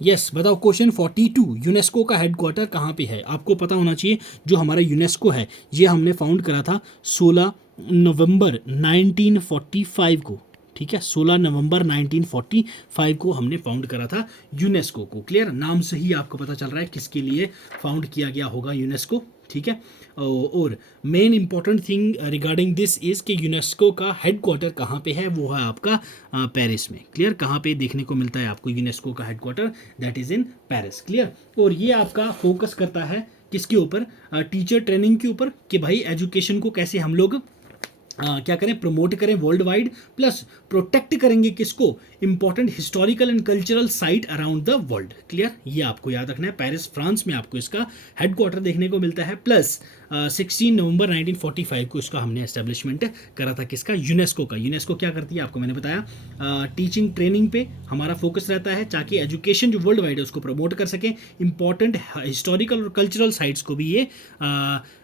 यस, बताओ। क्वेश्चन 42, यूनेस्को का हेडक्वार्टर कहाँ पे है? आपको पता होना चाहिए, जो हमारा यूनेस्को है, ये हमने फाउंड करा था 16 नवंबर 1945 को, ठीक है, 16 नवंबर 1945 को हमने फाउंड करा था यूनेस्को को। क्लियर, नाम से ही आपको पता चल रहा है किसके लिए फाउंड किया गया होगा यूनेस्को, ठीक है। और main important thing regarding this is कि यूनेस्को का हेडक्वार्टर कहाँ पे है, वो है आपका पेरिस में। क्लियर, कहाँ पे देखने को मिलता है आपको यूनेस्को का headquarter, that is in Paris. Clear, और ये आपका फोकस करता है किसके ऊपर, टीचर ट्रेनिंग के ऊपर, कि भाई एजुकेशन को कैसे हम लोग क्या करें, प्रमोट करें वर्ल्ड वाइड, प्लस प्रोटेक्ट करेंगे किसको, important historical and cultural site around the world. Clear, ये आपको याद रखना है। पेरिस फ्रांस में आपको इसका हेडक्वार्टर देखने को मिलता है। प्लस 16 नवंबर 1945 को इसका हमने एस्टेब्लिशमेंट करा था, किसका, यूनेस्को का। यूनेस्को क्या करती है आपको मैंने बताया, टीचिंग ट्रेनिंग पे हमारा फोकस रहता है, ताकि एजुकेशन जो वर्ल्ड वाइड है उसको प्रमोट कर सकें। इंपॉर्टेंट हिस्टोरिकल और कल्चरल साइट्स को भी ये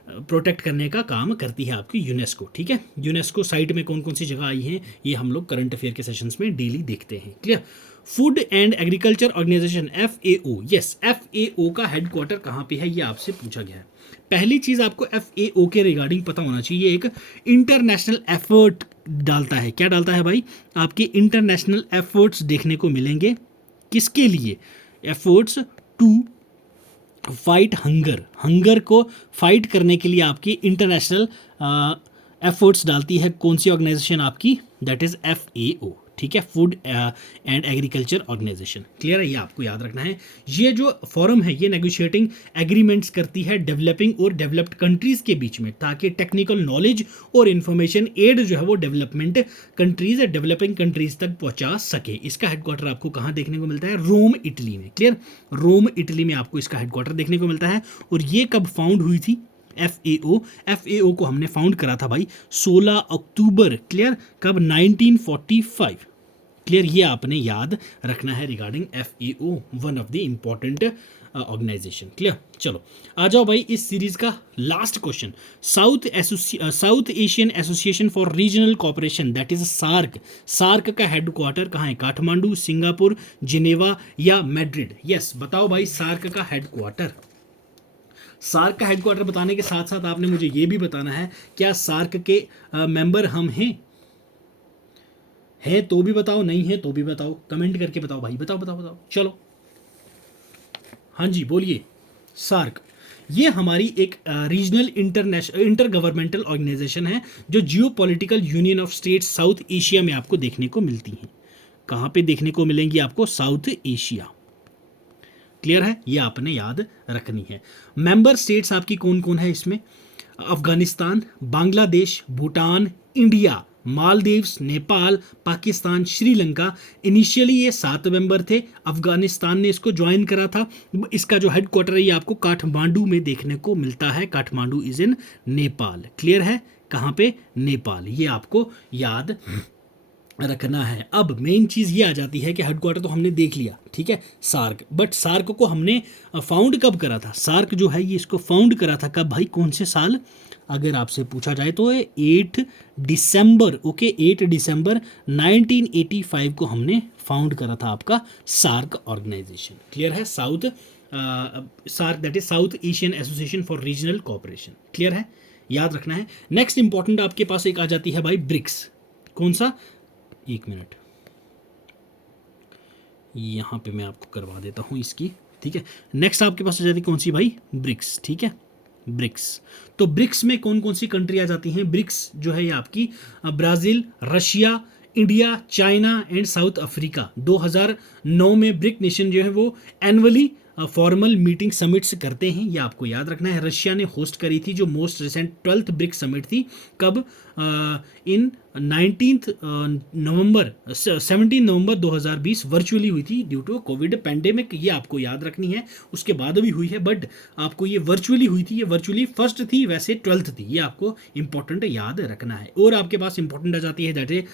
प्रोटेक्ट करने का काम करती है आपकी यूनेस्को, ठीक है। यूनेस्को साइट में कौन कौन सी जगह आई हैं, ये हम लोग करंट अफेयर के सेशंस में डेली देखते हैं। Clear, Food and Agriculture Organisation FAO, yes, FAO का हेडक्वार्टर कहाँ पे है, ये आपसे पूछा गया है। पहली चीज आपको FAO के रिगार्डिंग पता होना चाहिए, एक इंटरनेशनल एफर्ट डालता है। क्या डालता है भाई, आपके इंटरनेशनल एफर्ट्स देखने को मिलेंगे, किसके लिए, efforts to fight hunger, hunger को फाइट करने के लिए आपकी इंटरनेशनल एफर्ट्स डालती है कौन सी ऑर्गेनाइजेशन आपकी, दैट इज FAO, ठीक है, Food and Agriculture Organisation. Clear है, ये आपको याद रखना है। ये जो फॉरम है ये नेगोशिएटिंग एग्रीमेंट्स करती है डेवलपिंग और डेवलप्ड कंट्रीज के बीच में, ताकि टेक्निकल नॉलेज और इंफॉर्मेशन एड जो है वो डेवलपमेंट कंट्रीज डेवलपिंग कंट्रीज तक पहुंचा सके। इसका हेडक्वार्टर आपको कहाँ देखने को मिलता है, रोम इटली में। क्लियर, रोम इटली में आपको इसका हेडक्वार्टर देखने को मिलता है। और ये कब फाउंड हुई थी, FAO को हमने फाउंड करा था भाई 16 अक्टूबर। क्लियर, कब, 1945। क्लियर, ये आपने याद रखना है regarding FAO, one of the important organisation. Clear, चलो आ जाओ भाई इस सीरीज का last question. South Asian Association for Regional Cooperation, that is SAARC, SAARC का हेडक्वार्टर कहाँ है, काठमांडू, सिंगापुर, जिनेवा या मैड्रिड। यस, बताओ भाई सार्क का हेडक्वार्टर। सार्क का हेडक्वार्टर बताने के साथ साथ आपने मुझे यह भी बताना है, क्या सार्क के मेंबर हम हैं तो भी बताओ, नहीं है तो भी बताओ, कमेंट करके बताओ भाई, बताओ बताओ बताओ, चलो हाँ जी बोलिए। सार्क ये हमारी एक रीजनल इंटर गवर्नमेंटल ऑर्गेनाइजेशन है, जो जियो political union of states south Asia में आपको देखने को मिलती हैं। कहाँ पे देखने को मिलेंगी आपको, साउथ एशिया। क्लियर है, ये आपने याद रखनी है। मेंबर स्टेट्स आपकी कौन कौन है इसमें, अफगानिस्तान, बांग्लादेश, भूटान, इंडिया, मालदीव्स, नेपाल, पाकिस्तान, श्रीलंका। इनिशियली ये 7 मेंबर थे, अफगानिस्तान ने इसको ज्वाइन करा था। इसका जो हेडक्वार्टर है ये आपको काठमांडू में देखने को मिलता है, Kathmandu is in Nepal. Clear है, कहाँ पे, नेपाल, ये आपको याद रखना है। अब मेन चीज़ ये आ जाती है कि हेडक्वार्टर तो हमने देख लिया, ठीक है, सार्क, बट सार्क को हमने फाउंड कब करा था, सार्क जो है ये इसको फाउंड करा था कब भाई, कौन से साल, अगर आपसे पूछा जाए तो 8 दिसंबर, ओके, 8 दिसंबर 1985 को हमने फाउंड करा था आपका सार्क ऑर्गेनाइजेशन। क्लियर है, SAARC that is South Asian Association for Regional Cooperation. Clear है, याद रखना है। नेक्स्ट इंपॉर्टेंट आपके पास एक आ जाती है भाई ब्रिक्स, कौन सा, एक मिनट यहाँ पे मैं आपको करवा देता हूँ इसकी, ठीक है। नेक्स्ट आपके पास आ जाती है कौन सी भाई, ब्रिक्स, ठीक है, ब्रिक्स। तो ब्रिक्स में कौन कौन सी कंट्री आ जाती हैं, ब्रिक्स जो है ये आपकी Brazil, Russia, India, China and south Africa. 2009 में ब्रिक नेशन जो है वो एनुअली फॉर्मल मीटिंग समिट्स करते हैं, ये आपको याद रखना है। रशिया ने होस्ट करी थी जो most recent 12th brick summit थी, कब, इन 17 नवंबर 2020 वर्चुअली हुई थी ड्यू टू कोविड पैंडेमिक, ये आपको याद रखनी है। उसके बाद भी हुई है बट आपको ये वर्चुअली हुई थी, ये वर्चुअली फर्स्ट थी, वैसे 12th थी, ये आपको इंपॉर्टेंट याद रखना है। और आपके पास इंपॉर्टेंट आ जाती है that is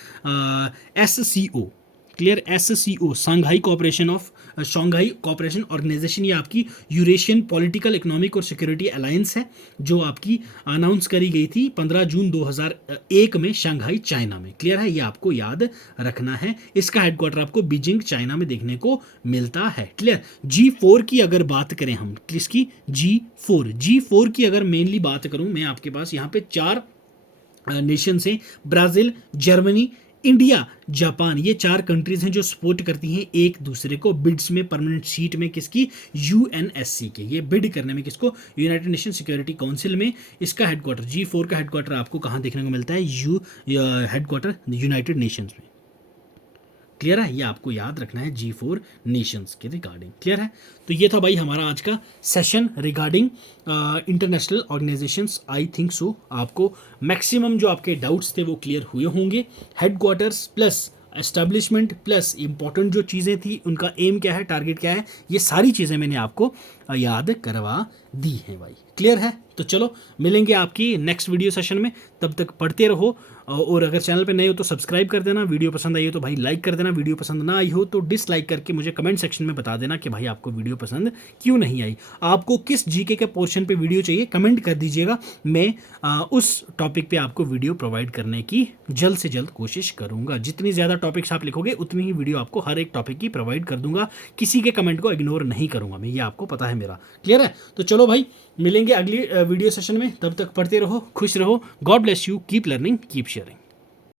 SCO। Clear, SCO Shanghai Cooperation Organisation, ये आपकी यूरेशियन पॉलिटिकल इकोनॉमिक और सिक्योरिटी अलायंस है, जो आपकी अनाउंस करी गई थी 15 जून 2001 में शंघाई चाइना में। क्लियर है, ये आपको याद रखना है। इसका हेडक्वार्टर आपको बीजिंग चाइना में देखने को मिलता है। क्लियर, G4 की अगर बात करें हम, किसकी, G4 की अगर मेनली बात करूं मैं, आपके पास यहाँ पे 4 नेशन से ब्राज़ील, जर्मनी, इंडिया, जापान, ये 4 कंट्रीज हैं जो सपोर्ट करती हैं एक दूसरे को बिड्स में, परमानेंट सीट में, किसकी, यूएनएससी के, ये बिड करने में, किसको, यूनाइटेड नेशन सिक्योरिटी काउंसिल में। इसका हेडक्वार्टर G4 का हेडक्वार्टर आपको कहाँ देखने को मिलता है, हेडक्वार्टर यूनाइटेड नेशंस में। क्लियर है, ये आपको याद रखना है G4 नेशंस के रिगार्डिंग। क्लियर है, तो ये था भाई हमारा आज का session regarding international organisations. I think so आपको मैक्सिमम जो आपके डाउट्स थे वो क्लियर हुए होंगे। Headquarters plus establishment plus important जो चीज़ें थी, उनका एम क्या है, टारगेट क्या है, ये सारी चीज़ें मैंने आपको याद करवा दी हैं भाई। क्लियर है, तो चलो मिलेंगे आपकी नेक्स्ट वीडियो सेशन में, तब तक पढ़ते रहो। और अगर चैनल पे नए हो तो सब्सक्राइब कर देना, वीडियो पसंद आई हो तो भाई लाइक कर देना, वीडियो पसंद ना आई हो तो डिसलाइक करके मुझे कमेंट सेक्शन में बता देना कि भाई आपको वीडियो पसंद क्यों नहीं आई। आपको किस जीके के पोर्शन पे वीडियो चाहिए कमेंट कर दीजिएगा, मैं उस टॉपिक पे आपको वीडियो प्रोवाइड करने की जल्द से जल्द कोशिश करूँगा। जितनी ज़्यादा टॉपिक्स आप लिखोगे उतनी ही वीडियो आपको हर एक टॉपिक की प्रोवाइड कर दूंगा, किसी के कमेंट को इग्नोर नहीं करूँगा मैं, ये आपको पता है मेरा। क्लियर है, तो चलो भाई मिलेंगे अगली वीडियो सेशन में, तब तक पढ़ते रहो, खुश रहो, God bless you, keep learning, keep sharing.